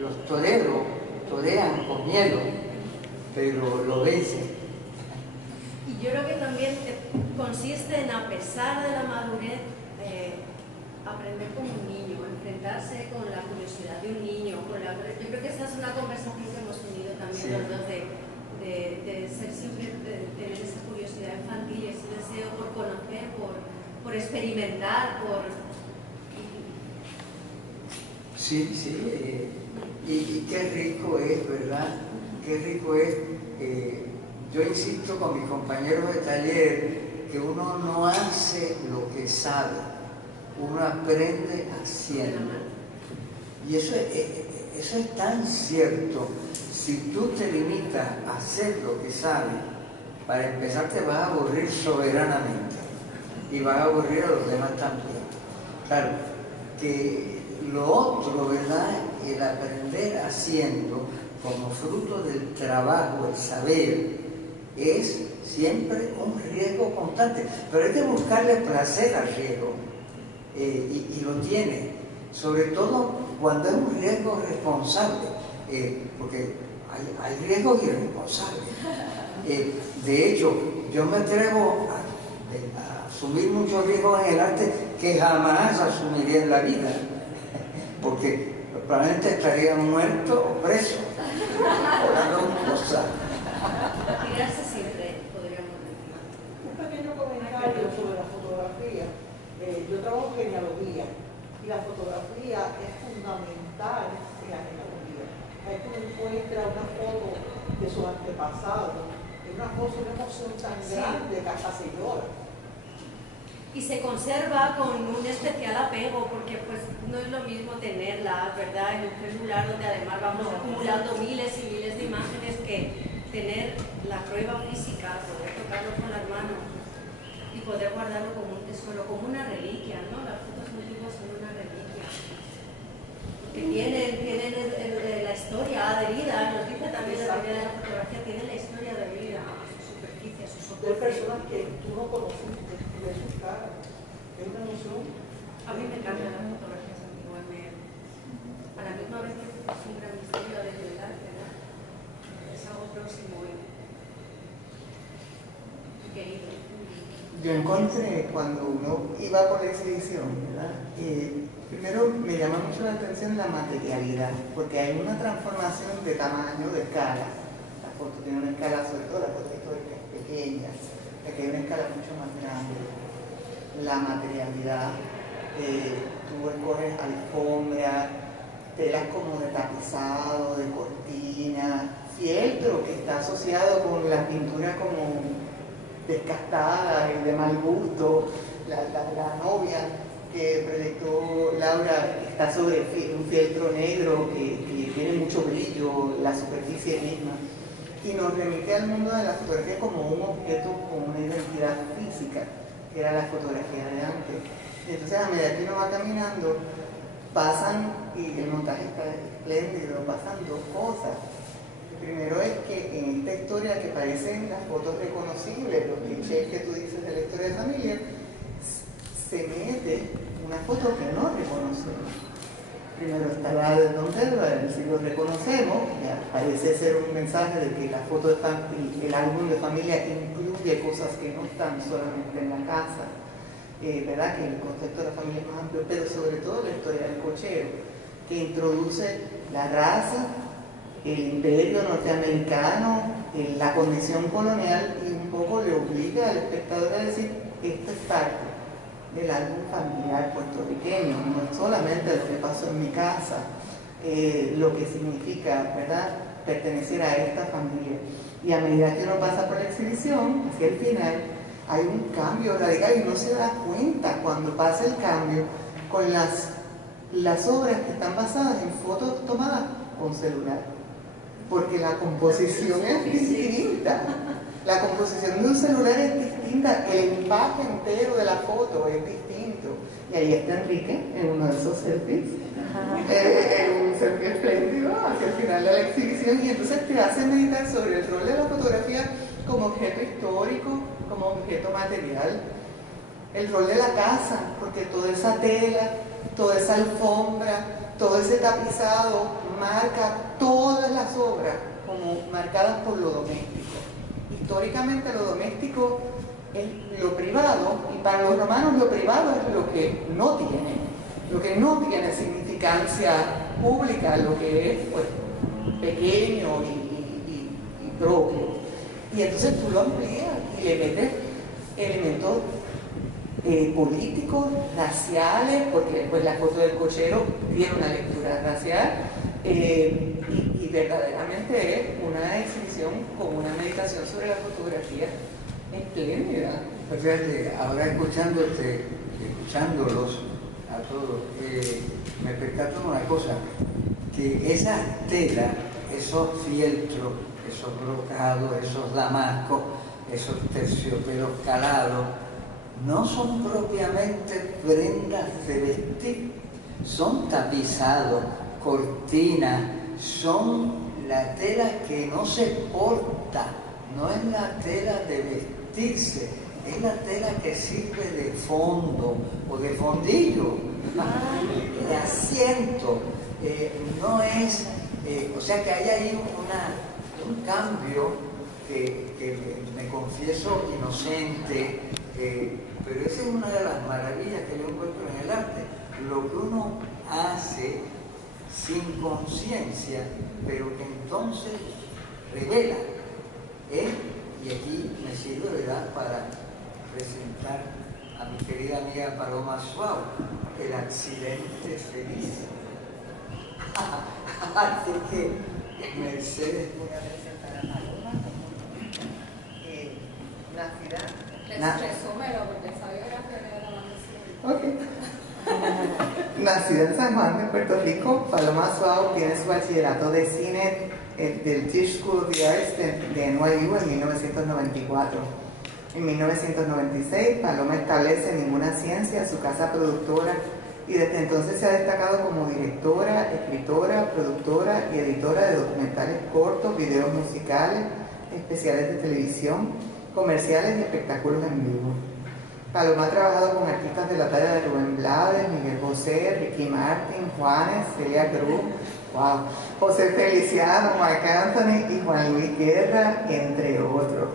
Los toreros torean con miedo, pero lo vencen. Y yo creo que también consiste en, a pesar de la madurez, aprender como un niño, enfrentarse con la curiosidad de un niño. Yo creo que esa es una conversación que hemos tenido también los dos, de ser siempre, de tener esa curiosidad infantil, ese deseo por conocer, por experimentar, Sí, y qué rico es, ¿verdad? Qué rico es. Yo insisto con mis compañeros de taller que uno no hace lo que sabe, uno aprende haciendo. Y eso es tan cierto. Si tú te limitas a hacer lo que sabes, para empezar te vas a aburrir soberanamente y vas a aburrir a los demás también. Claro, que lo otro, ¿verdad?, el aprender haciendo como fruto del trabajo, el saber, es siempre un riesgo constante. Pero hay que buscarle placer al riesgo. Y lo tiene, sobre todo cuando es un riesgo responsable, porque hay riesgos irresponsables. De hecho, yo me atrevo a asumir muchos riesgos en el arte que jamás asumiría en la vida, porque probablemente estaría muerto o preso, o las dos cosas. tirarse siempre, podríamos decir. Un pequeño comentario sobre la fotografía. Yo trabajo en genealogía y la fotografía es fundamental en la genealogía. Ahí uno encuentra una foto de sus antepasados, una emoción tan grande que hasta se llora. Y se conserva con un especial apego, porque pues no es lo mismo tenerla, ¿verdad?, en un celular donde además vamos acumulando miles y miles de imágenes, que tener la prueba física, poder tocarlo con las manos y poder guardarlo como un tesoro, como una reliquia, ¿no? Las fotos antiguas son una reliquia, porque tienen la historia adherida, nos dice también la teoría de la fotografía, tienen la historia adherida a su superficie, a su soporte. Hay personas que tú no conociste, y ves sus caras, es una emoción. A mí me encantan las fotografías antiguas, a la misma vez que es un gran misterio de verdad, ¿verdad? Es algo próximo y querido. Yo encontré, cuando uno iba por la exhibición, ¿verdad?, primero me llama mucho la atención la materialidad, porque hay una transformación de tamaño, de escala. La foto tiene una escala, sobre todo la foto histórica, es pequeña, aquí hay una escala mucho más grande. la materialidad. Tú escoges alfombra, telas como de tapizado, de cortina, fieltro que está asociado con la pintura como descastada y de mal gusto. La novia que proyectó Laura está sobre un fieltro negro que tiene mucho brillo, la superficie misma, y nos remite al mundo de la fotografía como un objeto con una identidad física, que era la fotografía de antes. Y entonces a medida que uno va caminando, pasan, y el montaje está espléndido, pasan dos cosas. El primero es que en esta historia que parecen las fotos reconocibles, los clichés que tú dices de la historia de familia, se mete una foto que no reconocemos. Primero está la de Don Pedro, si lo reconocemos, ya parece ser un mensaje de que la foto de el álbum de familia incluye cosas que no están solamente en la casa, ¿verdad? Que el concepto de la familia es más amplio, pero sobre todo la historia del cochero, que introduce la raza, el imperio norteamericano, la condición colonial, y un poco le obliga al espectador a decir, esto es parte del álbum familiar puertorriqueño, no es solamente lo que pasó en mi casa, lo que significa, ¿verdad?, pertenecer a esta familia. Y a medida que uno pasa por la exhibición, hacia el final, hay un cambio radical y uno se da cuenta cuando pasa el cambio con las obras que están basadas en fotos tomadas con celular, porque la composición es distinta. La composición de un celular es distinta, el empaque entero de la foto es distinto. Y ahí está Enrique en uno de esos selfies, en un selfie espléndido hacia el final de la exhibición, y entonces te hace meditar sobre el rol de la fotografía como objeto histórico, como objeto material, el rol de la casa, porque toda esa tela, toda esa alfombra, todo ese tapizado marca todas las obras como marcadas por lo doméstico. Históricamente lo doméstico es lo privado, y para los romanos lo privado es lo que no tiene significancia pública, lo que es pues pequeño y propio. Y entonces tú lo amplías y le metes elementos políticos, raciales, porque después la foto del cochero tiene una lectura racial, y verdaderamente es una exhibición con una meditación sobre la fotografía espléndida. Pues fíjate, ahora escuchándolos a todos, me percato de una cosa, que esas telas, esos fieltros, esos brocados, esos damascos, esos terciopelos calados, no son propiamente prendas de vestir, son tapizados, cortinas, son la tela que no se porta, no es la tela de vestirse, es la tela que sirve de fondo o de fondillo, de asiento, no es, o sea que hay ahí un cambio que me confieso inocente, pero esa es una de las maravillas que yo encuentro en el arte, lo que uno hace sin conciencia, pero que entonces revela. Y aquí me sirve, ¿verdad?, para presentar a mi querida amiga Paloma Suau, el accidente feliz. Así que Mercedes, Voy a presentar a Paloma, nacida. Resúmelo, porque esa biografía era la más. Ok. Nacida en San Juan de Puerto Rico, Paloma Suau tiene su bachillerato de cine del Tisch School of the Arts de NYU en 1994. En 1996, Paloma establece Ninguna Ciencia, su casa productora, y desde entonces se ha destacado como directora, escritora, productora y editora de documentales cortos, videos musicales, especiales de televisión, comerciales y espectáculos en vivo. Paloma ha trabajado con artistas de la talla de Rubén Blades, Miguel Bosé, Ricky Martin, Juanes, Celia Cruz, José Feliciano, Marc Anthony y Juan Luis Guerra, entre otros.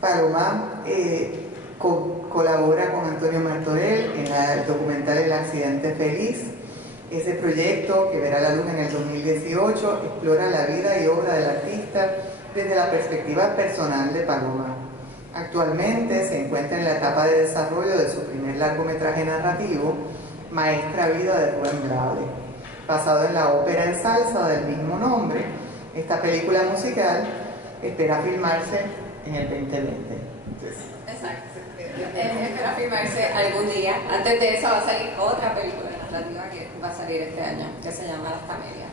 Paloma colabora con Antonio Martorell en el documental El Accidente Feliz. Ese proyecto, que verá la luz en el 2018, explora la vida y obra del artista desde la perspectiva personal de Paloma. Actualmente se encuentra en la etapa de desarrollo de su primer largometraje narrativo, Maestra Vida de Rubén Blades, basado en la ópera en salsa del mismo nombre. Esta película musical espera filmarse en el 2020. Exacto. Espera filmarse algún día. Antes de eso va a salir otra película narrativa que va a salir este año, que se llama Las Camelias.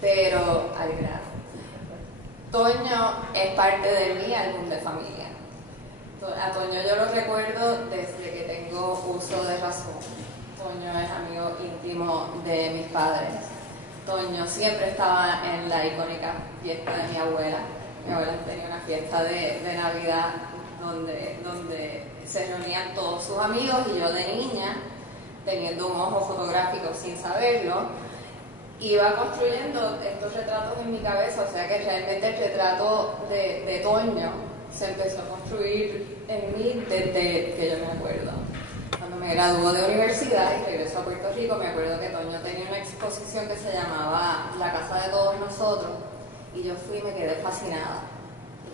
Pero al grano. Toño es parte de mi álbum de familia. A Toño yo lo recuerdo desde que tengo uso de razón. Toño es amigo íntimo de mis padres. Toño siempre estaba en la icónica fiesta de mi abuela. Mi abuela tenía una fiesta de Navidad donde se reunían todos sus amigos y yo de niña, teniendo un ojo fotográfico sin saberlo, iba construyendo estos retratos en mi cabeza, o sea que realmente el retrato de Toño se empezó a construir en mí desde que yo me acuerdo. Cuando me graduó de universidad y regresó a Puerto Rico, me acuerdo que Toño tenía una exposición que se llamaba La Casa de Todos Nosotros, y yo fui y me quedé fascinada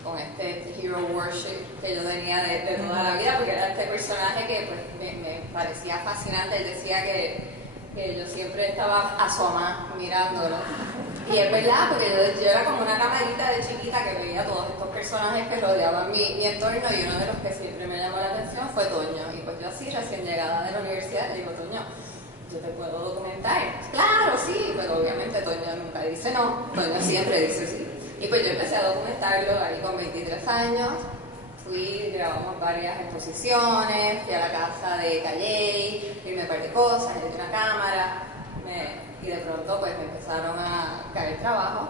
con este hero worship que yo tenía de toda la vida, porque era este personaje que pues, me parecía fascinante. Él decía que yo siempre estaba asomada mirándolo, y es verdad, porque yo era como una camarita de chiquita que veía todos estos personajes que rodeaban mi entorno, y uno de los que siempre me llamó la atención fue Toño. Y pues yo así, recién llegada de la universidad, le digo: Toño, ¿yo te puedo documentar? Claro, sí, pero obviamente Toño nunca dice no, Toño siempre dice sí. Y pues yo empecé a documentarlo ahí con 23 años, fui, grabamos varias exposiciones, fui a la casa de Calle, firmé un par de cosas, le di una cámara, y de pronto pues me empezaron a caer trabajo,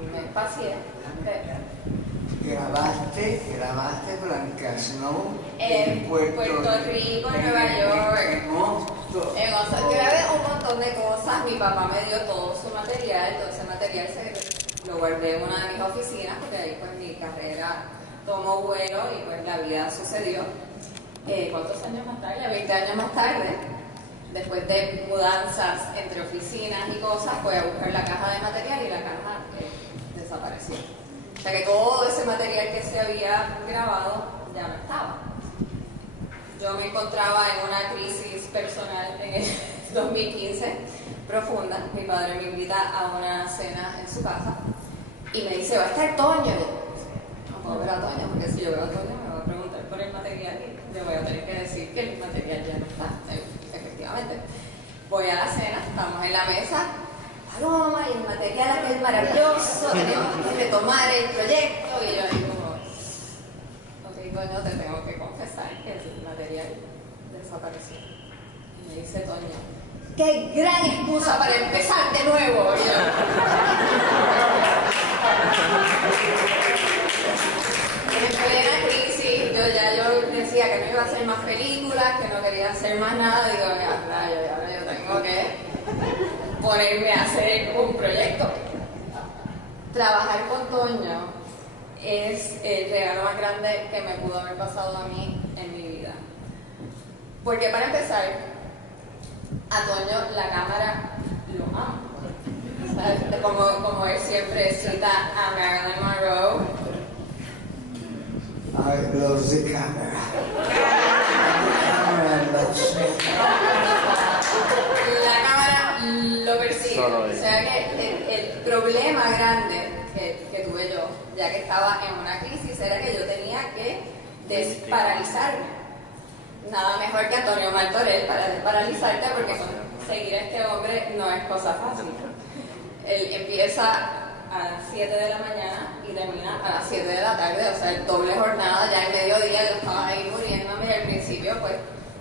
y me espacié. Grabaste Blanca Snow En Puerto Rico, en Nueva York. Grabé un montón de cosas. Mi papá me dio todo su material, todo ese material lo guardé en una de mis oficinas, porque ahí pues mi carrera tomó vuelo y pues la vida sucedió. ¿Cuántos años más tarde? 20 años más tarde, después de mudanzas entre oficinas y cosas, fui a buscar la caja de material y la caja desapareció. O sea que todo ese material que se había grabado ya no estaba. Yo me encontraba en una crisis personal en el 2015, profunda. Mi padre me invita a una cena en su casa y me dice: va a estar Toño. No puedo ver a Toño, porque si yo veo a Toño me va a preguntar por el material y le voy a tener que decir que el material ya no está. Efectivamente. Voy a la cena, estamos en la mesa. Paloma, y el material aquel maravilloso, tenemos que retomar el proyecto. Y yo digo: ok, Toño, te tengo que confesar que el material desapareció. Y me dice Toño: ¡qué gran excusa para empezar de nuevo! Y yo, en plena crisis, yo decía que no iba a hacer más películas, que no quería hacer más nada. Digo: rayo, y ahora yo tengo que ponerme a hacer un proyecto. Trabajar con Toño es el regalo más grande que me pudo haber pasado a mí en mi vida. Porque para empezar, a Toño la cámara lo ama. ¿Sabes? Como él siempre cita a Marilyn Monroe. I love the camera. La cámara lo persigue. O sea que el problema grande que tuve yo, ya que estaba en una crisis, era que yo tenía que desparalizarme. Nada mejor que Antonio Martorell para desparalizarte, porque seguir a este hombre no es cosa fácil. Él empieza a las 7 de la mañana y termina a las 7 de la tarde, o sea, el doble jornada. Ya en mediodía yo estaba ahí muriéndome, y al principio pues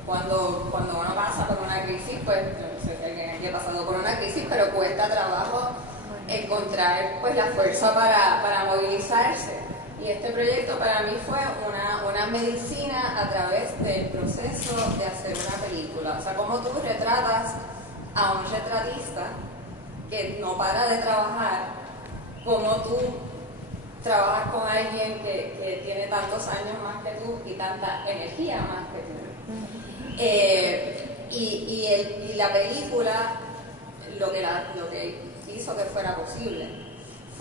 cuando uno pasa por una crisis, pues no sé si alguien aquí ha pasado por una crisis, pero cuesta trabajo encontrar pues la fuerza para movilizarse. Y este proyecto para mí fue una medicina a través del proceso de hacer una película. O sea, cómo tú retratas a un retratista que no para de trabajar, cómo tú trabajas con alguien que tiene tantos años más que tú y tanta energía más que tú. Y la película, lo que hizo que fuera posible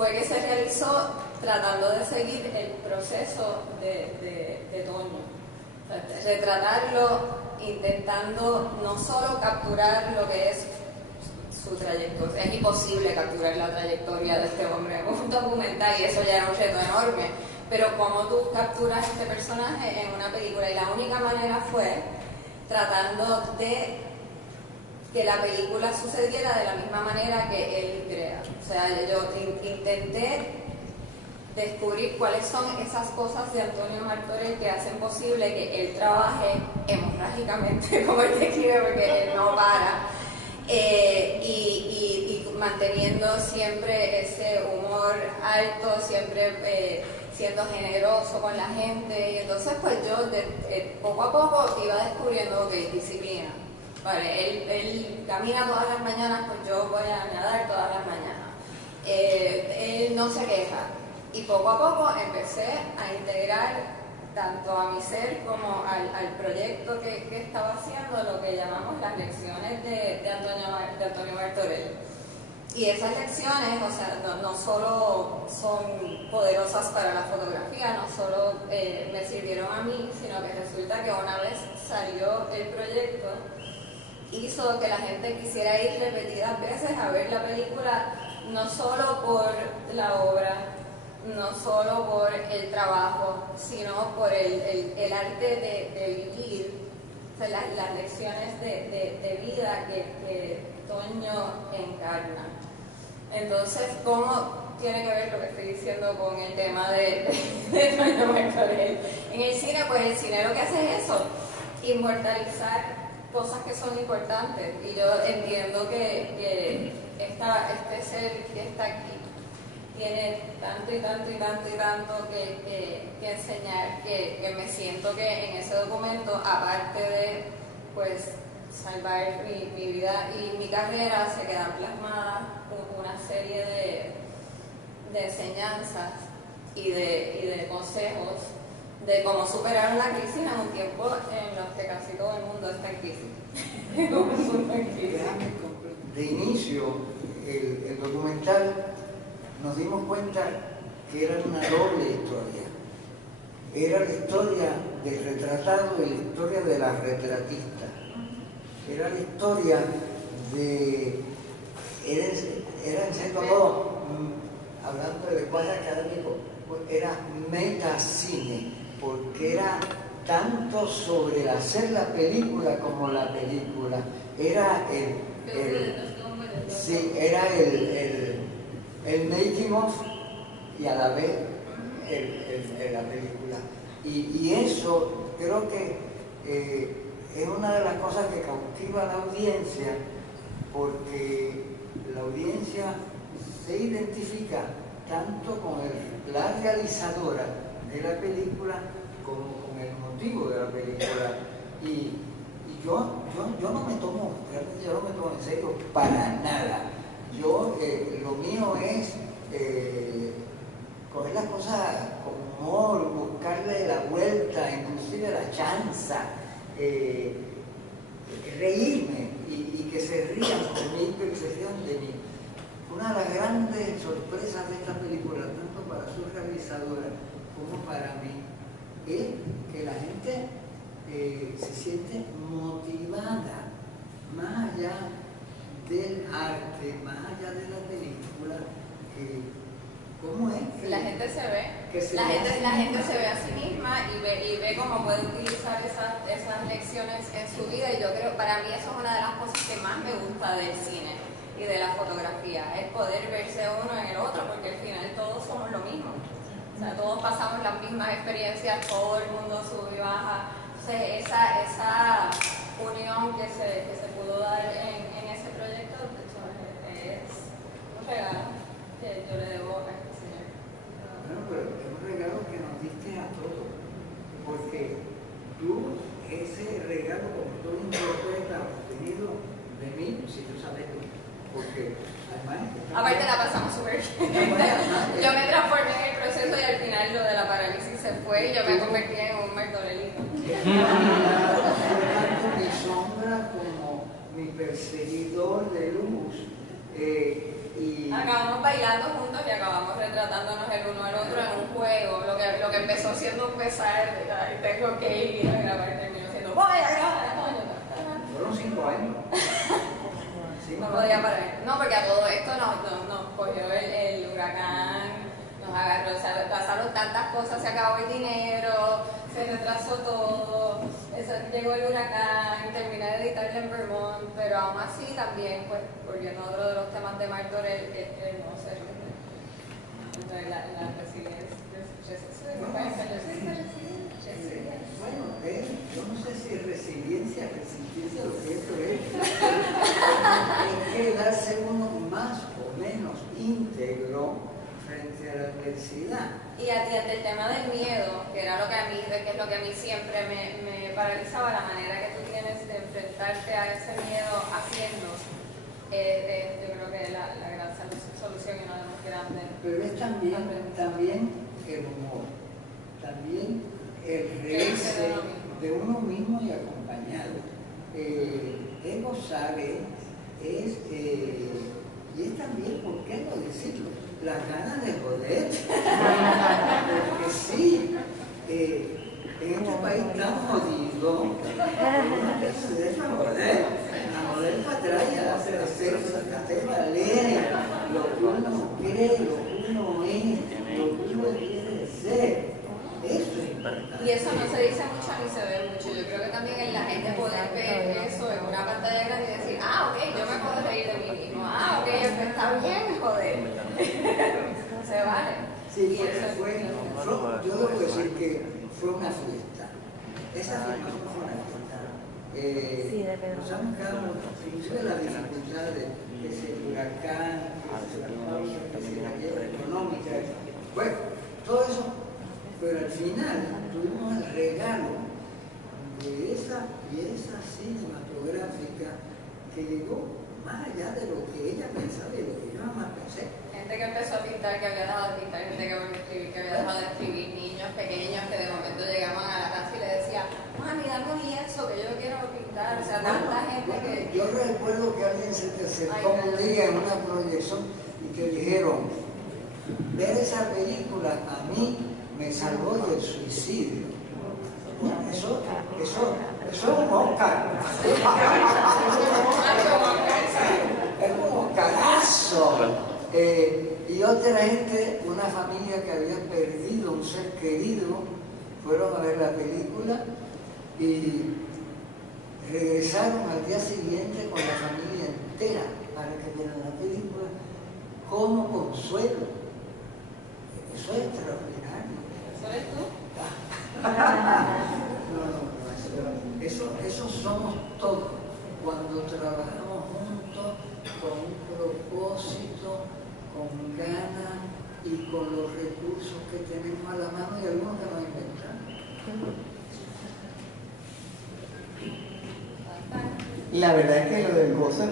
fue que se realizó tratando de seguir el proceso de Toño. O sea, retratarlo intentando no solo capturar lo que es su trayectoria, es imposible capturar la trayectoria de este hombre con un documental y eso ya era un reto enorme, pero cómo tú capturas este personaje en una película, y la única manera fue tratando de que la película sucediera de la misma manera que él crea. O sea, yo intenté descubrir cuáles son esas cosas de Antonio Martorell que hacen posible que él trabaje hemorrágicamente, como él describe, porque él no para, y manteniendo siempre ese humor alto, siempre siendo generoso con la gente. Y entonces pues yo poco a poco iba descubriendo que disciplina. Vale, él camina todas las mañanas, pues yo voy a nadar todas las mañanas. Él no se queja. Y poco a poco empecé a integrar tanto a mi ser como al proyecto que estaba haciendo, lo que llamamos las lecciones de Antonio Martorell. Y esas lecciones, o sea, no solo son poderosas para la fotografía, no solo me sirvieron a mí, sino que resulta que una vez salió el proyecto, hizo que la gente quisiera ir repetidas veces a ver la película, no solo por la obra, no solo por el trabajo, sino por el arte de vivir, o sea, las lecciones de vida que Toño encarna. Entonces, ¿cómo tiene que ver lo que estoy diciendo con el tema de Toño Martorell? En el cine, pues el cine lo que hace es eso, inmortalizar cosas que son importantes. Y yo entiendo que este ser que está aquí tiene tanto y tanto y tanto y tanto que enseñar, que me siento que en ese documento, aparte de pues salvar mi vida y mi carrera, se quedan plasmadas una serie de enseñanzas y de consejos de cómo superar una crisis en un tiempo en los que casi todo el mundo está en crisis. De inicio, el documental nos dimos cuenta que era una doble historia. Era la historia del retratado y la historia de la retratista. Era la historia de... Era en cierto modo, hablando de lenguaje académico, era metacine, porque era tanto sobre el hacer la película como la película. Era el making of y a la vez la película. Y eso creo que es una de las cosas que cautiva a la audiencia, porque la audiencia se identifica tanto con la realizadora de la película como con el motivo de la película. Y yo no me tomo, realmente yo no me tomo en serio para nada. Lo mío es coger las cosas con humor, buscarle la vuelta, inclusive la chanza, reírme y que se rían conmigo y que se rían de mí. Una de las grandes sorpresas de esta película, tanto para su realizadora como para mí, es que la gente se siente motivada, más allá del arte, más allá de la película, ¿cómo es? La gente se ve, la gente se ve a sí misma y ve cómo puede utilizar esas lecciones en su vida, y yo creo, para mí eso es una de las cosas que más me gusta del cine y de la fotografía, es poder verse uno en el otro, porque al final todos somos lo mismo. O sea, todos pasamos las mismas experiencias, todo el mundo sube y baja. Entonces, esa unión que se pudo dar en ese proyecto, de hecho, es un regalo que yo le debo a este señor. Bueno, pero es un regalo que nos diste a todos, porque tú, ese regalo, como tú lo interpretas, obtenido de mí, si tú sabes tú, porque además... Aparte la pasamos súper bien. Yo me transformé en el proceso y al final lo de la parálisis se fue y yo me convertí en un martorellito. Tanto mi sombra como mi perseguidor de luz, Acabamos bailando juntos y acabamos retratándonos el uno al otro en un juego. Lo que empezó siendo un pesar, tengo que ir a grabar, terminó siendo voy a grabar. Fueron 5 años. No podía parar. No, porque a todo esto nos cogió el huracán, nos agarró, o sea, pasaron tantas cosas, se acabó el dinero, se retrasó todo, llegó el huracán, terminé de editarla en Vermont, pero aún así también, pues, volviendo a otro de los temas de Martor, el no ser la resiliencia. Bueno, yo no sé si resiliencia, resistencia, lo que eso es quedarse uno más o menos íntegro frente a la adversidad. Y ante el tema del miedo, que era lo que a mí, que es lo que a mí siempre me paralizaba, la manera que tú tienes de enfrentarte a ese miedo haciendo, yo creo que es la gran solución y una de las grandes. Pero es también el humor, también el reírse de uno mismo y acompañado. Es gozar, y es también, ¿por qué no decirlo? Las ganas de joder. Porque sí, en este país tan jodido, uno se deja joder, a joder para atrás y a hacer valer lo que uno cree, lo que uno es, lo que uno quiere ser. Eso es importante. Y eso no se dice mucho ni se ve mucho. Yo creo que también en la gente poder ver eso en una pantalla grande y decir, ok, yo me puedo reír de mí mismo, ok, está bien, joder. Se vale. Sí, yo debo decir que fue una fiesta. Esa filmación fue una fiesta. Nos han quedado inclusive la dificultad de ese huracán, la guerra económica. Bueno, todo eso. Pero al final tuvimos el regalo de esa pieza cinematográfica que llegó más allá de lo que ella pensaba y de lo que yo jamás pensé. Gente que empezó a pintar, que había dejado de pintar, gente que volvió a escribir, que había dejado de escribir, niños pequeños que de momento llegaban a la casa y le decían, mami, dame un lienzo que yo quiero pintar. O sea, tanta gente que... Yo recuerdo que alguien se te acercó un día en una proyección y te dijeron, ver esa película a mí me salvó del suicidio. Eso es un Oscar. Es un Oscarazo. Y otra gente, una familia que había perdido un ser querido, fueron a ver la película y regresaron al día siguiente con la familia entera para que vieran la película como consuelo. Eso es extraordinario. ¿Eso eres tú? No, eso somos todos cuando trabajamos juntos con un propósito, con ganas y con los recursos que tenemos a la mano y algunos que nos inventamos. La verdad es que lo del gozo es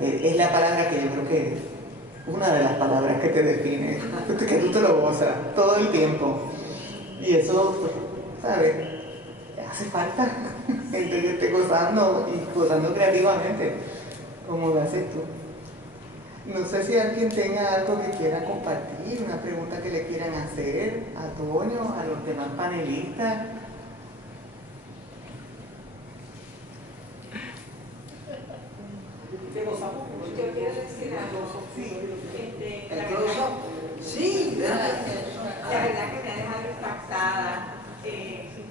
es la palabra que yo creo que una de las palabras que te define, que tú te lo gozas todo el tiempo. Y eso, pues, ¿sabes? Hace falta gente que esté gozando y gozando creativamente, como lo haces tú. No sé si alguien tenga algo que quiera compartir, una pregunta que le quieran hacer a Toño, a los demás panelistas. Yo quiero decir algo. Sí, la verdad que me ha dejado impactada.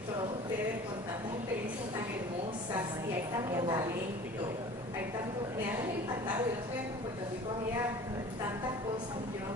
Todos ustedes con tantas experiencias tan hermosas y hay tanto talento. Me ha impactado. Yo no sabía que en Puerto Rico había tantas cosas. Yo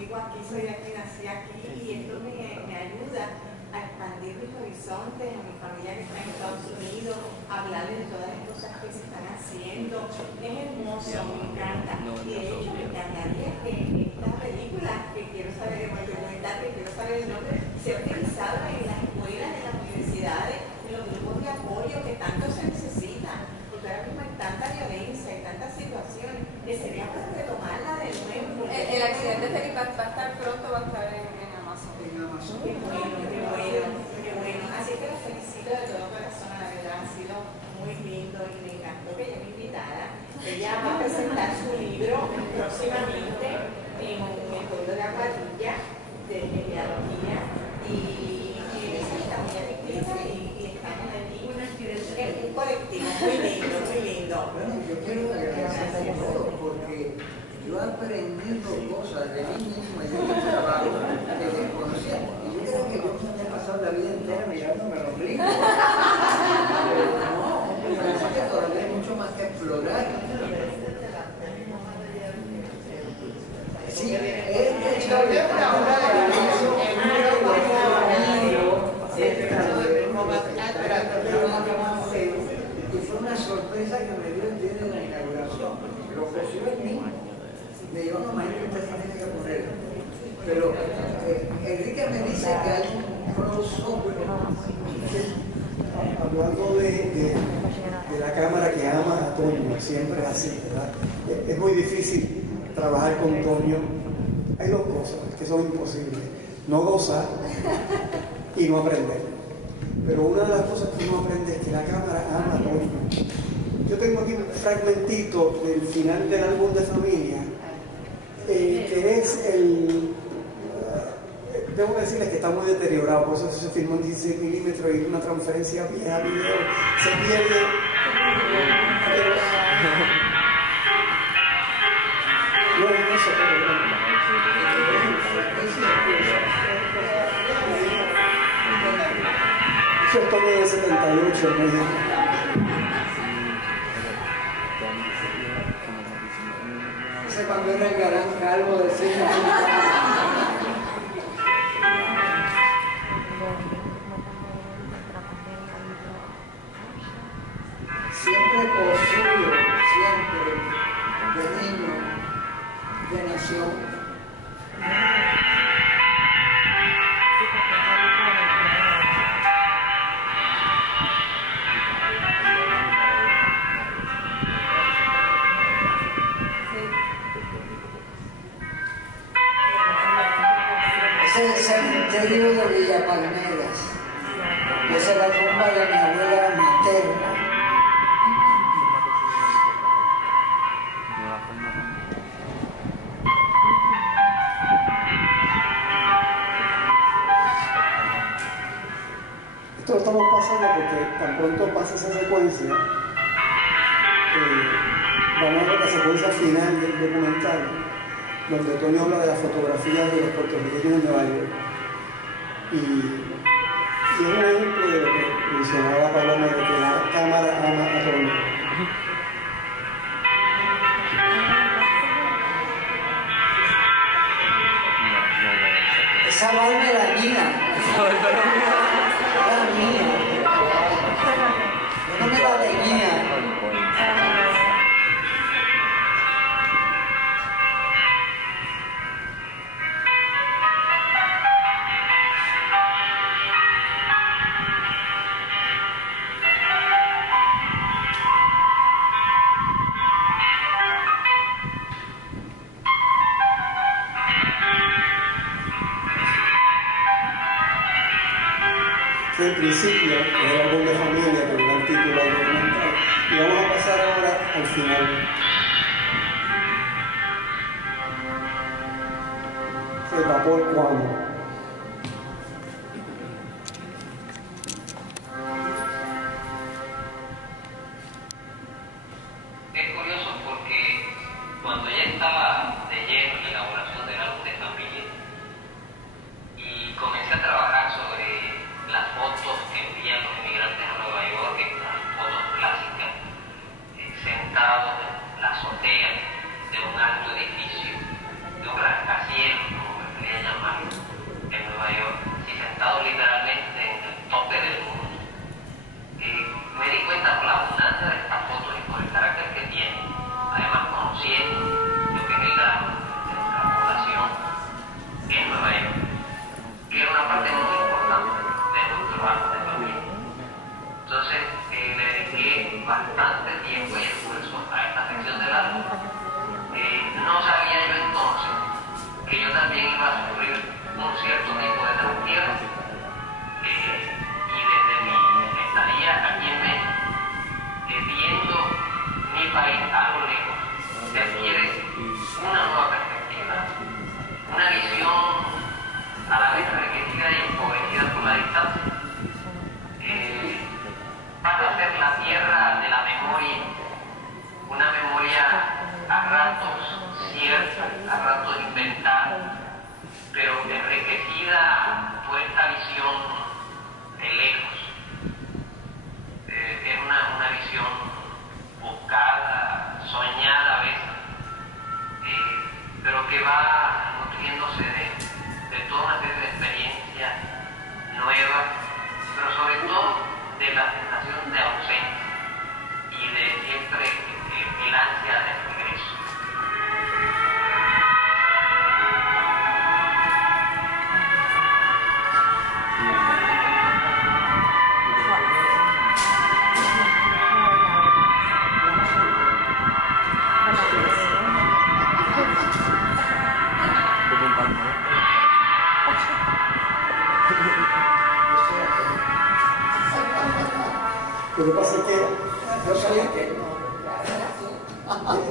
digo aquí, soy de aquí, nací aquí y esto me ayuda a expandir mis horizontes, a mi familia que está en Estados Unidos, a hablarles de todas las cosas que se están haciendo. Es hermoso, me encanta. Y de hecho me encantaría que esta película, que quiero saber, que quiero saber el nombre, sea utilizada en las escuelas, en las universidades, en los grupos de apoyo que tanto se necesitan. Porque ahora mismo hay tanta violencia, hay tantas situaciones, que sería para retomarla de nuevo. El accidente Felipe va a estar pronto, va a estar en Amazon. Qué bueno. Así que los felicito de todo corazón, la verdad, ha sido muy lindo y me encantó que ella me invitara. Ella va a presentar aprendiendo cosas de mí mismo y de mi trabajo que desconocía. Y yo creo que yo me había pasado la vida entera mirándome el ombligo. No, me parece que todavía hay mucho más que explorar. Sí, es una obra de y fue una sorpresa que me dio el día de la inauguración. Lo cogió el mismo. Me dijo, no, maestro, usted se tiene que poner. Pero Enrique me dice que hay un crossover. Hablando de la cámara que ama a Toño, siempre es así, ¿verdad? Es muy difícil trabajar con Toño. Hay dos cosas que son imposibles: no gozar y no aprender. Pero una de las cosas que uno aprende es que la cámara ama a Toño. Yo tengo aquí un fragmentito del final del álbum de familia, que es debo decirles que está muy deteriorado, por eso se filmó en 16 milímetros y una transferencia vieja video se pierde. Eso es todo de 78, ¿no? Ese cuando era el galán calvo de cine. Siempre construyo, siempre, de niño, de nación. Ese es el cementerio de Villa Palmeras. Esa es la tumba de mi abuela materna. Esto lo estamos pasando porque tan pronto pasa esa secuencia, vamos a ver la secuencia final del documental, donde Toño habla de las fotografías de los puertorriqueños en Nueva York. Y es un ejemplo de lo que mencionaba Paloma, de que la cámara ama a Toño. Esa barba era mía. Era mía. Yo no me la venía. Fue el principio del álbum de familia, que le da el título al documental. Y vamos a pasar ahora al final. El vapor cuando. Es curioso porque cuando ya estaba de lleno en la elaboración del álbum de familia y comencé a trabajar sobre las fotos que envían los inmigrantes a Nueva York, estas fotos clásicas, sentados en la azotea de un alto edificio, de un rascacielos, como prefería llamarlo, en Nueva York, y sentados literalmente en el tope del mundo. Me di cuenta por la abundancia de estas fotos y por el carácter que tienen, además conociendo lo que es el drama de nuestra población en Nueva York, que era una parte muy importante de nuestro arte de familia. Entonces le dediqué bastante tiempo y esfuerzo a esta sección del álbum. No sabía yo entonces que yo también iba a sufrir un cierto tipo de trastierro, y desde mi estadía aquí en México, viendo mi país a lo lejos, se adquiere una nueva perspectiva, una visión a la vez enriquecida y empobrecida por la distancia. Pasa a ser la tierra de la memoria, una memoria a ratos cierta,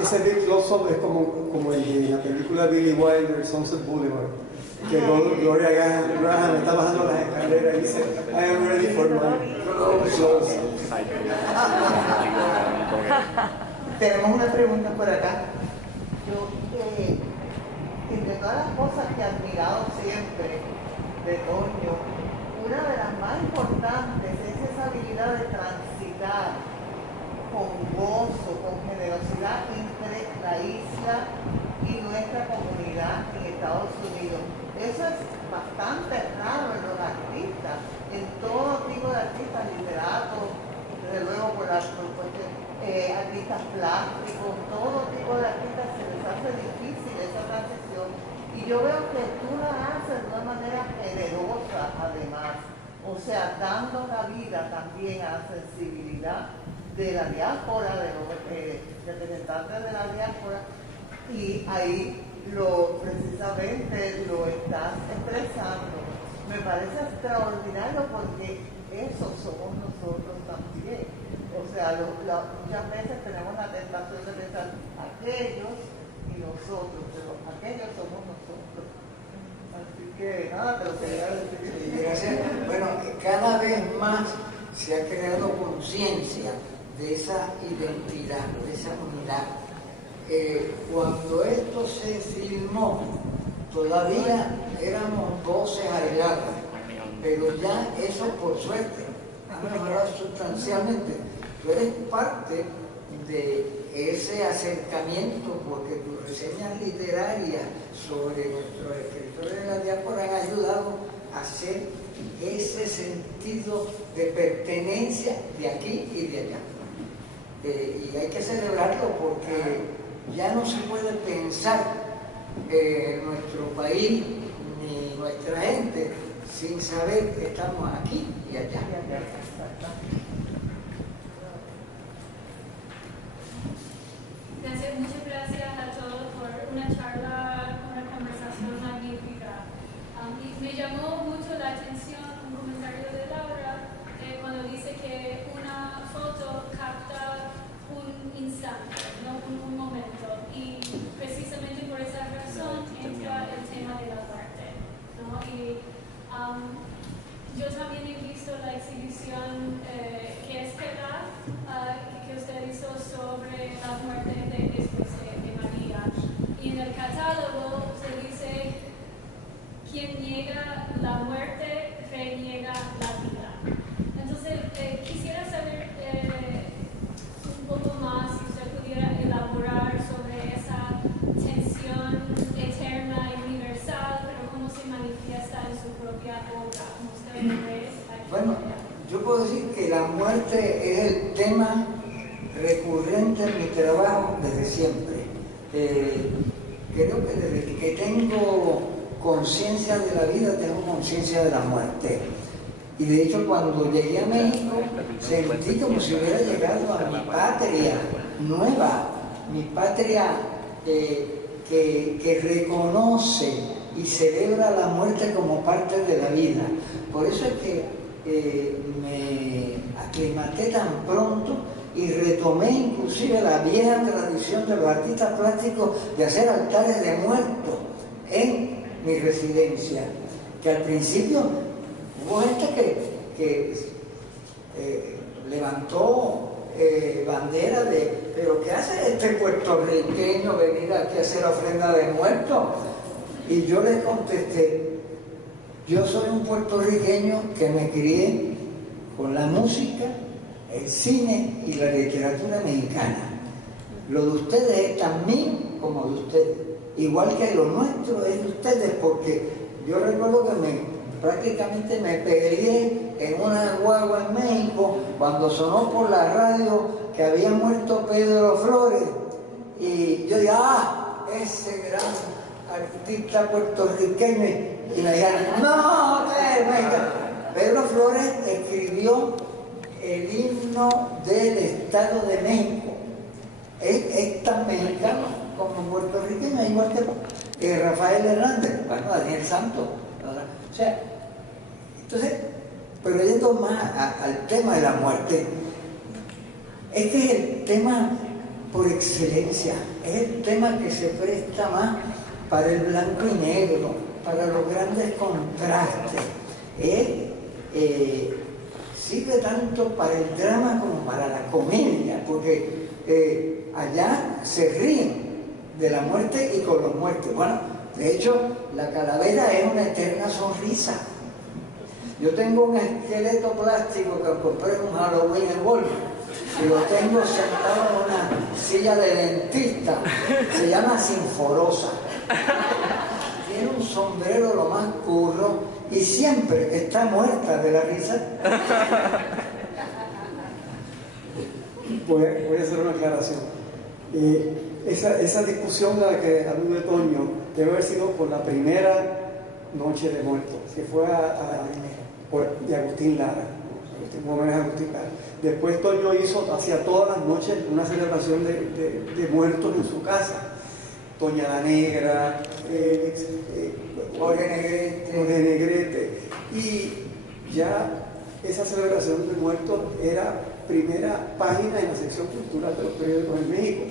Ese big close-up es como el de la película Billy Wilder, Sunset Boulevard, que Gloria Graham está bajando las escaleras y dice, I am ready for my close. Tenemos una pregunta por acá. Yo, entre todas las cosas que he admirado siempre de Toño, una de las más importantes es esa habilidad de transitar con gozo, con generosidad entre la isla y nuestra comunidad en Estados Unidos. Eso es bastante raro en los artistas, en todo tipo de artistas, literatos, desde luego artistas plásticos, todo tipo de artistas se les hace difícil esa transición. Y yo veo que tú la haces de una manera generosa además, o sea, dando la vida también a la sensibilidad de la diáspora, de los representantes de la diáspora, y ahí precisamente lo estás expresando. Me parece extraordinario porque eso somos nosotros también. O sea, muchas veces tenemos la tentación de pensar aquellos y nosotros, pero aquellos somos nosotros. Así que nada, te lo quería decir. Gracias. Bueno, cada vez más se ha creado conciencia de esa identidad, de esa unidad. Cuando esto se filmó, todavía éramos voces aisladas, pero ya eso, por suerte, ha mejorado sustancialmente. Tú eres parte de ese acercamiento porque tus reseñas literarias sobre nuestros escritores de la diáspora han ayudado a hacer ese sentido de pertenencia de aquí y de allá. Y hay que celebrarlo porque ya no se puede pensar nuestro país ni nuestra gente sin saber que estamos aquí y allá. Gracias, muchas gracias a todos por una charla, una conversación magnífica. Y me llamó mucho la atención un comentario de Laura cuando dice que una foto capta un instante, no un momento. Y precisamente por esa razón entra el tema de la muerte, ¿no? Y yo también he visto la exhibición que es verdad que usted hizo sobre la muerte de María. Y en el catálogo se dice: quien niega la muerte reniega la vida. Entonces, quisiera saber un poco más, si usted pudiera elaborar sobre esa tensión eterna y universal, pero cómo se manifiesta en su propia obra, como usted lo ve. Bueno, yo puedo decir que la muerte es el tema recurrente en mi trabajo desde siempre. Creo que desde que tengo conciencia de la vida, tengo conciencia de la muerte. Y de hecho, cuando llegué a México, sentí como si hubiera llegado a mi patria nueva, mi patria que reconoce y celebra la muerte como parte de la vida. Por eso es que me aclimaté tan pronto y retomé inclusive la vieja tradición de los artistas plásticos de hacer altares de muertos en mi residencia, que al principio hubo gente que levantó bandera de, pero ¿qué hace este puertorriqueño venir aquí a hacer ofrenda de muertos? Y yo les contesté: yo soy un puertorriqueño que me crié con la música, el cine y la literatura mexicana. Lo de ustedes es tan mío como de ustedes, igual que lo nuestro es de ustedes, porque yo recuerdo que prácticamente me peleé en una guagua en México cuando sonó por la radio que había muerto Pedro Flores, y yo dije: ese gran artista puertorriqueño, y me dijeron: no, Pedro Flores escribió el himno del Estado de México. Es tan mexicano como puertorriqueño, igual que Rafael Hernández, bueno, Daniel Santos. O sea, entonces, pero yendo más al tema de la muerte, es que es el tema por excelencia. Es el tema que se presta más para el blanco y negro, para los grandes contrastes. Sirve tanto para el drama como para la comedia, porque allá se ríen de la muerte y con los muertos. Bueno, de hecho, la calavera es una eterna sonrisa. Yo tengo un esqueleto plástico que compré en un Halloween en Walmart y lo tengo sentado en una silla de dentista. Se llama Sinforosa. Tiene un sombrero lo más curro y siempre está muerta de la risa. Voy a hacer una aclaración. Esa discusión de la que alude Toño debe haber sido por la primera Noche de Muertos, que fue de Agustín Lara, un homenaje a Agustín Lara. Después Toño hacía todas las noches una celebración de muertos en su casa. Doña la Negra, Jorge Negrete. Y ya esa celebración de muertos era primera página en la sección cultural de los periódicos en México.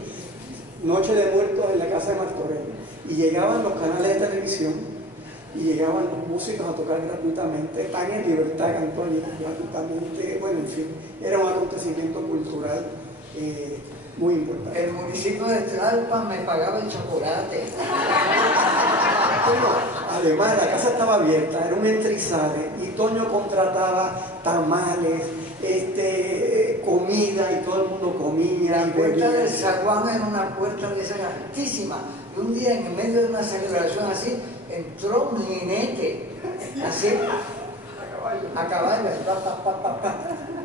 Noche de Muertos en la casa de Martorell. Y llegaban los canales de televisión y llegaban los músicos a tocar gratuitamente. Pan en Libertad cantó gratuitamente. Bueno, en fin, era un acontecimiento cultural muy importante. El municipio de Tlalpan me pagaba el chocolate. Bueno, además la casa estaba abierta, era un entrizale y Toño contrataba tamales, comida y todo el mundo comía. La puerta del zaguán era una puerta de esas altísima. Y un día en medio de una celebración así, entró un jinete, así, a caballo,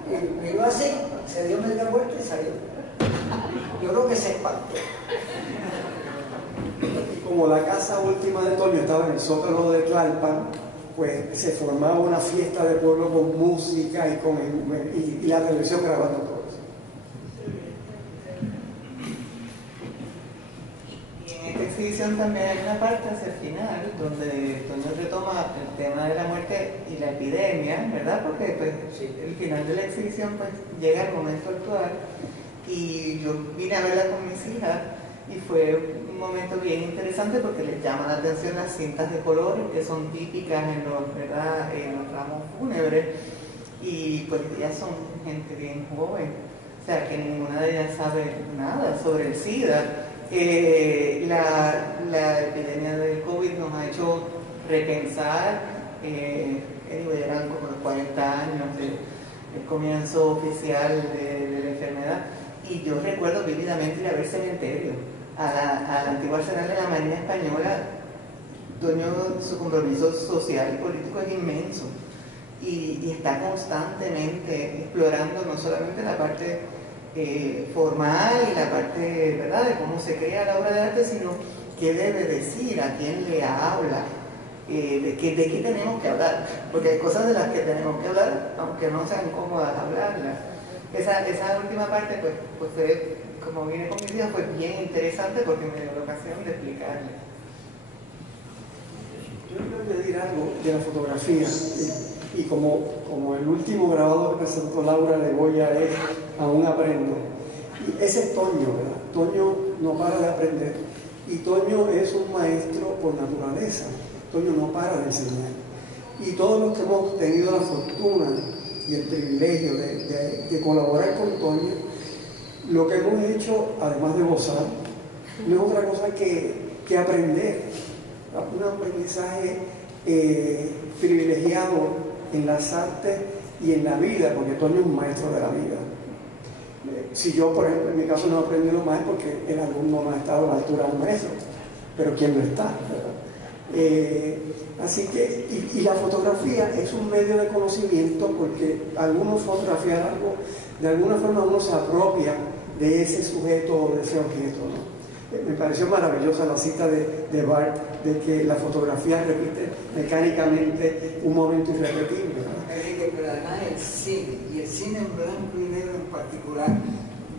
y miró así, se dio media vuelta y salió. Yo creo que se espantó. Y como la casa última de Toño estaba en el Zócalo de Tlalpan, pues se formaba una fiesta de pueblo con música y la televisión grabando todo eso. Y en esta exhibición también hay una parte hacia el final donde Toño retoma el tema de la muerte y la epidemia, ¿verdad? Porque pues, el final de la exhibición pues, llega al momento actual y yo vine a verla con mis hijas y fue un momento bien interesante porque les llama la atención las cintas de colores que son típicas en los ramos fúnebres y pues ellas son gente bien joven, o sea que ninguna de ellas sabe nada sobre el SIDA. La epidemia del COVID nos ha hecho repensar, eran como los 40 años del comienzo oficial de la enfermedad y yo recuerdo vívidamente ir a ver Cementerio. A la antigua Arsenal de la Marina Española. Toño, su compromiso social y político es inmenso y está constantemente explorando no solamente la parte formal y la parte, ¿verdad?, de cómo se crea la obra de arte, sino qué debe decir, a quién le habla, de qué tenemos que hablar, porque hay cosas de las que tenemos que hablar, aunque no sean cómodas hablarlas. Esa última parte, pues fue, como vine con mis hijas, fue bien interesante porque me dio la ocasión de explicarle. Yo quiero añadir algo de la fotografía y como el último grabado que presentó Laura de Goya es Aún aprendo. Y ese es Toño, ¿verdad? Toño no para de aprender y Toño es un maestro por naturaleza. Toño no para de enseñar. Y todos los que hemos tenido la fortuna y el privilegio de colaborar con Toño, lo que hemos hecho, además de gozar, no es otra cosa que aprender, un aprendizaje privilegiado en las artes y en la vida, porque Toño es un maestro de la vida. Si yo, por ejemplo, en mi caso no he aprendido más porque el alumno no ha estado a la altura del maestro, pero ¿quién lo está? Así que, y la fotografía es un medio de conocimiento porque algunos fotografían algo, de alguna forma uno se apropia de ese sujeto o de ese objeto, ¿no? Me pareció maravillosa la cita de Barth de que la fotografía repite mecánicamente un momento irrepetible, ¿no? Pero además el cine, y el cine en blanco y negro en particular,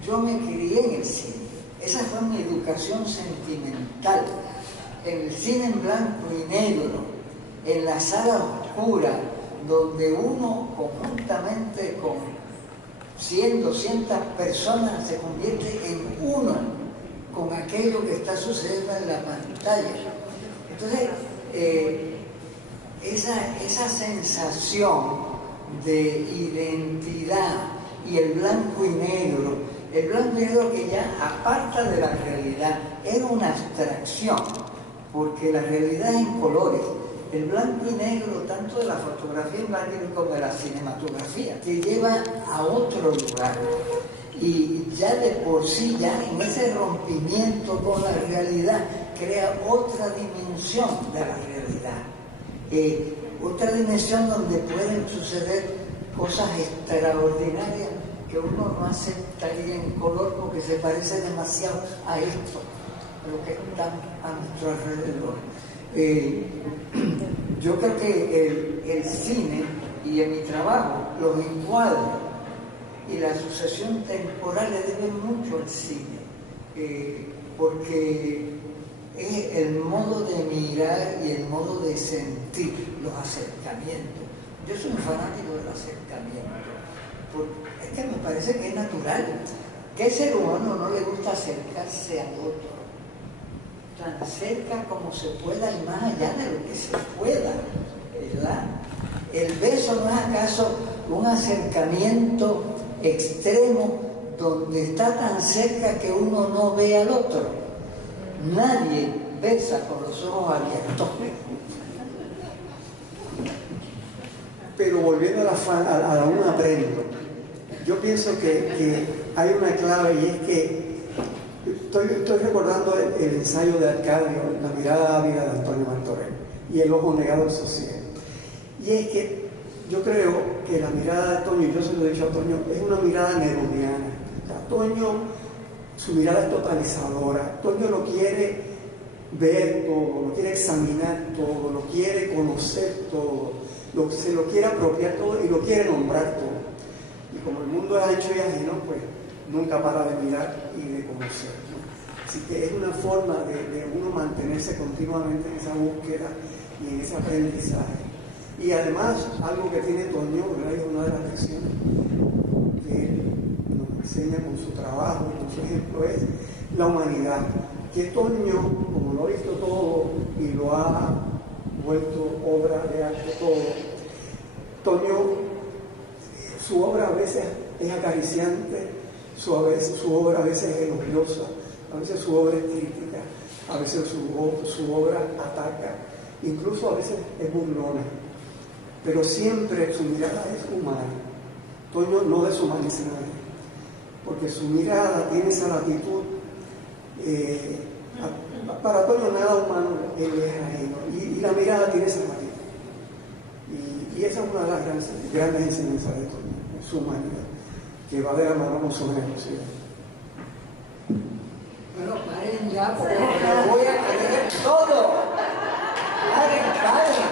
yo me crié en el cine, esa fue mi educación sentimental, en el cine en blanco y negro, en la sala oscura, donde uno conjuntamente con 100, 200 personas se convierte en uno. aquello que está sucediendo en la pantalla. Entonces, esa sensación de identidad y el blanco y negro que ya aparta de la realidad, es una abstracción, porque la realidad es en colores. El blanco y negro, tanto de la fotografía en blanco y negro como de la cinematografía, te lleva a otro lugar. Y ya de por sí, ya en ese rompimiento con la realidad, crea otra dimensión de la realidad. Otra dimensión donde pueden suceder cosas extraordinarias que uno no aceptaría en color porque se parece demasiado a esto, a lo que está a nuestro alrededor. Yo creo que el cine, y en mi trabajo, los encuadres y la sucesión temporal le deben mucho al cine, porque es el modo de mirar y el modo de sentir los acercamientos. Yo soy un fanático del acercamiento, porque es que me parece que es natural. ¿Qué ser humano no le gusta acercarse al otro? Tan cerca como se pueda y más allá de lo que se pueda, ¿verdad? ¿El beso no es acaso un acercamiento extremo donde está tan cerca que uno no ve al otro? Nadie besa con los ojos abiertos. Pero volviendo a la un aprendo, yo pienso que hay una clave, y es que estoy recordando el ensayo de Arcadio, La mirada ávida de Antonio Martorell y El ojo negado del sosiego. Y es que yo creo que la mirada de Toño, y yo se lo he dicho a Toño, es una mirada neroniana. Toño, su mirada es totalizadora. Toño lo quiere ver todo, lo quiere examinar todo, lo quiere conocer todo, se lo quiere apropiar todo y lo quiere nombrar todo. Y como el mundo es ancho y ajeno, pues nunca para de mirar y de conocer, ¿no? Así que es una forma de uno mantenerse continuamente en esa búsqueda y en ese aprendizaje. Y además, algo que tiene Toño, ¿verdad? Es una de las lecciones que él nos enseña con su trabajo, con su ejemplo, es la humanidad. Que Toño, como lo ha visto todo y lo ha vuelto obra de arte todo, Toño, su obra a veces es acariciante, su obra a veces es elogiosa, a veces su obra es crítica, a veces su obra ataca, incluso a veces es burlona, pero siempre su mirada es humana. Toño no deshumaniza a nadie, porque su mirada tiene esa latitud. Para Toño nada humano es ajeno, y la mirada tiene esa latitud. Y esa es una de las grandes enseñanzas de Toño, su humanidad, que va de la mano con su generosidad. Bueno, paren ya, porque me voy a creer todo. Paren.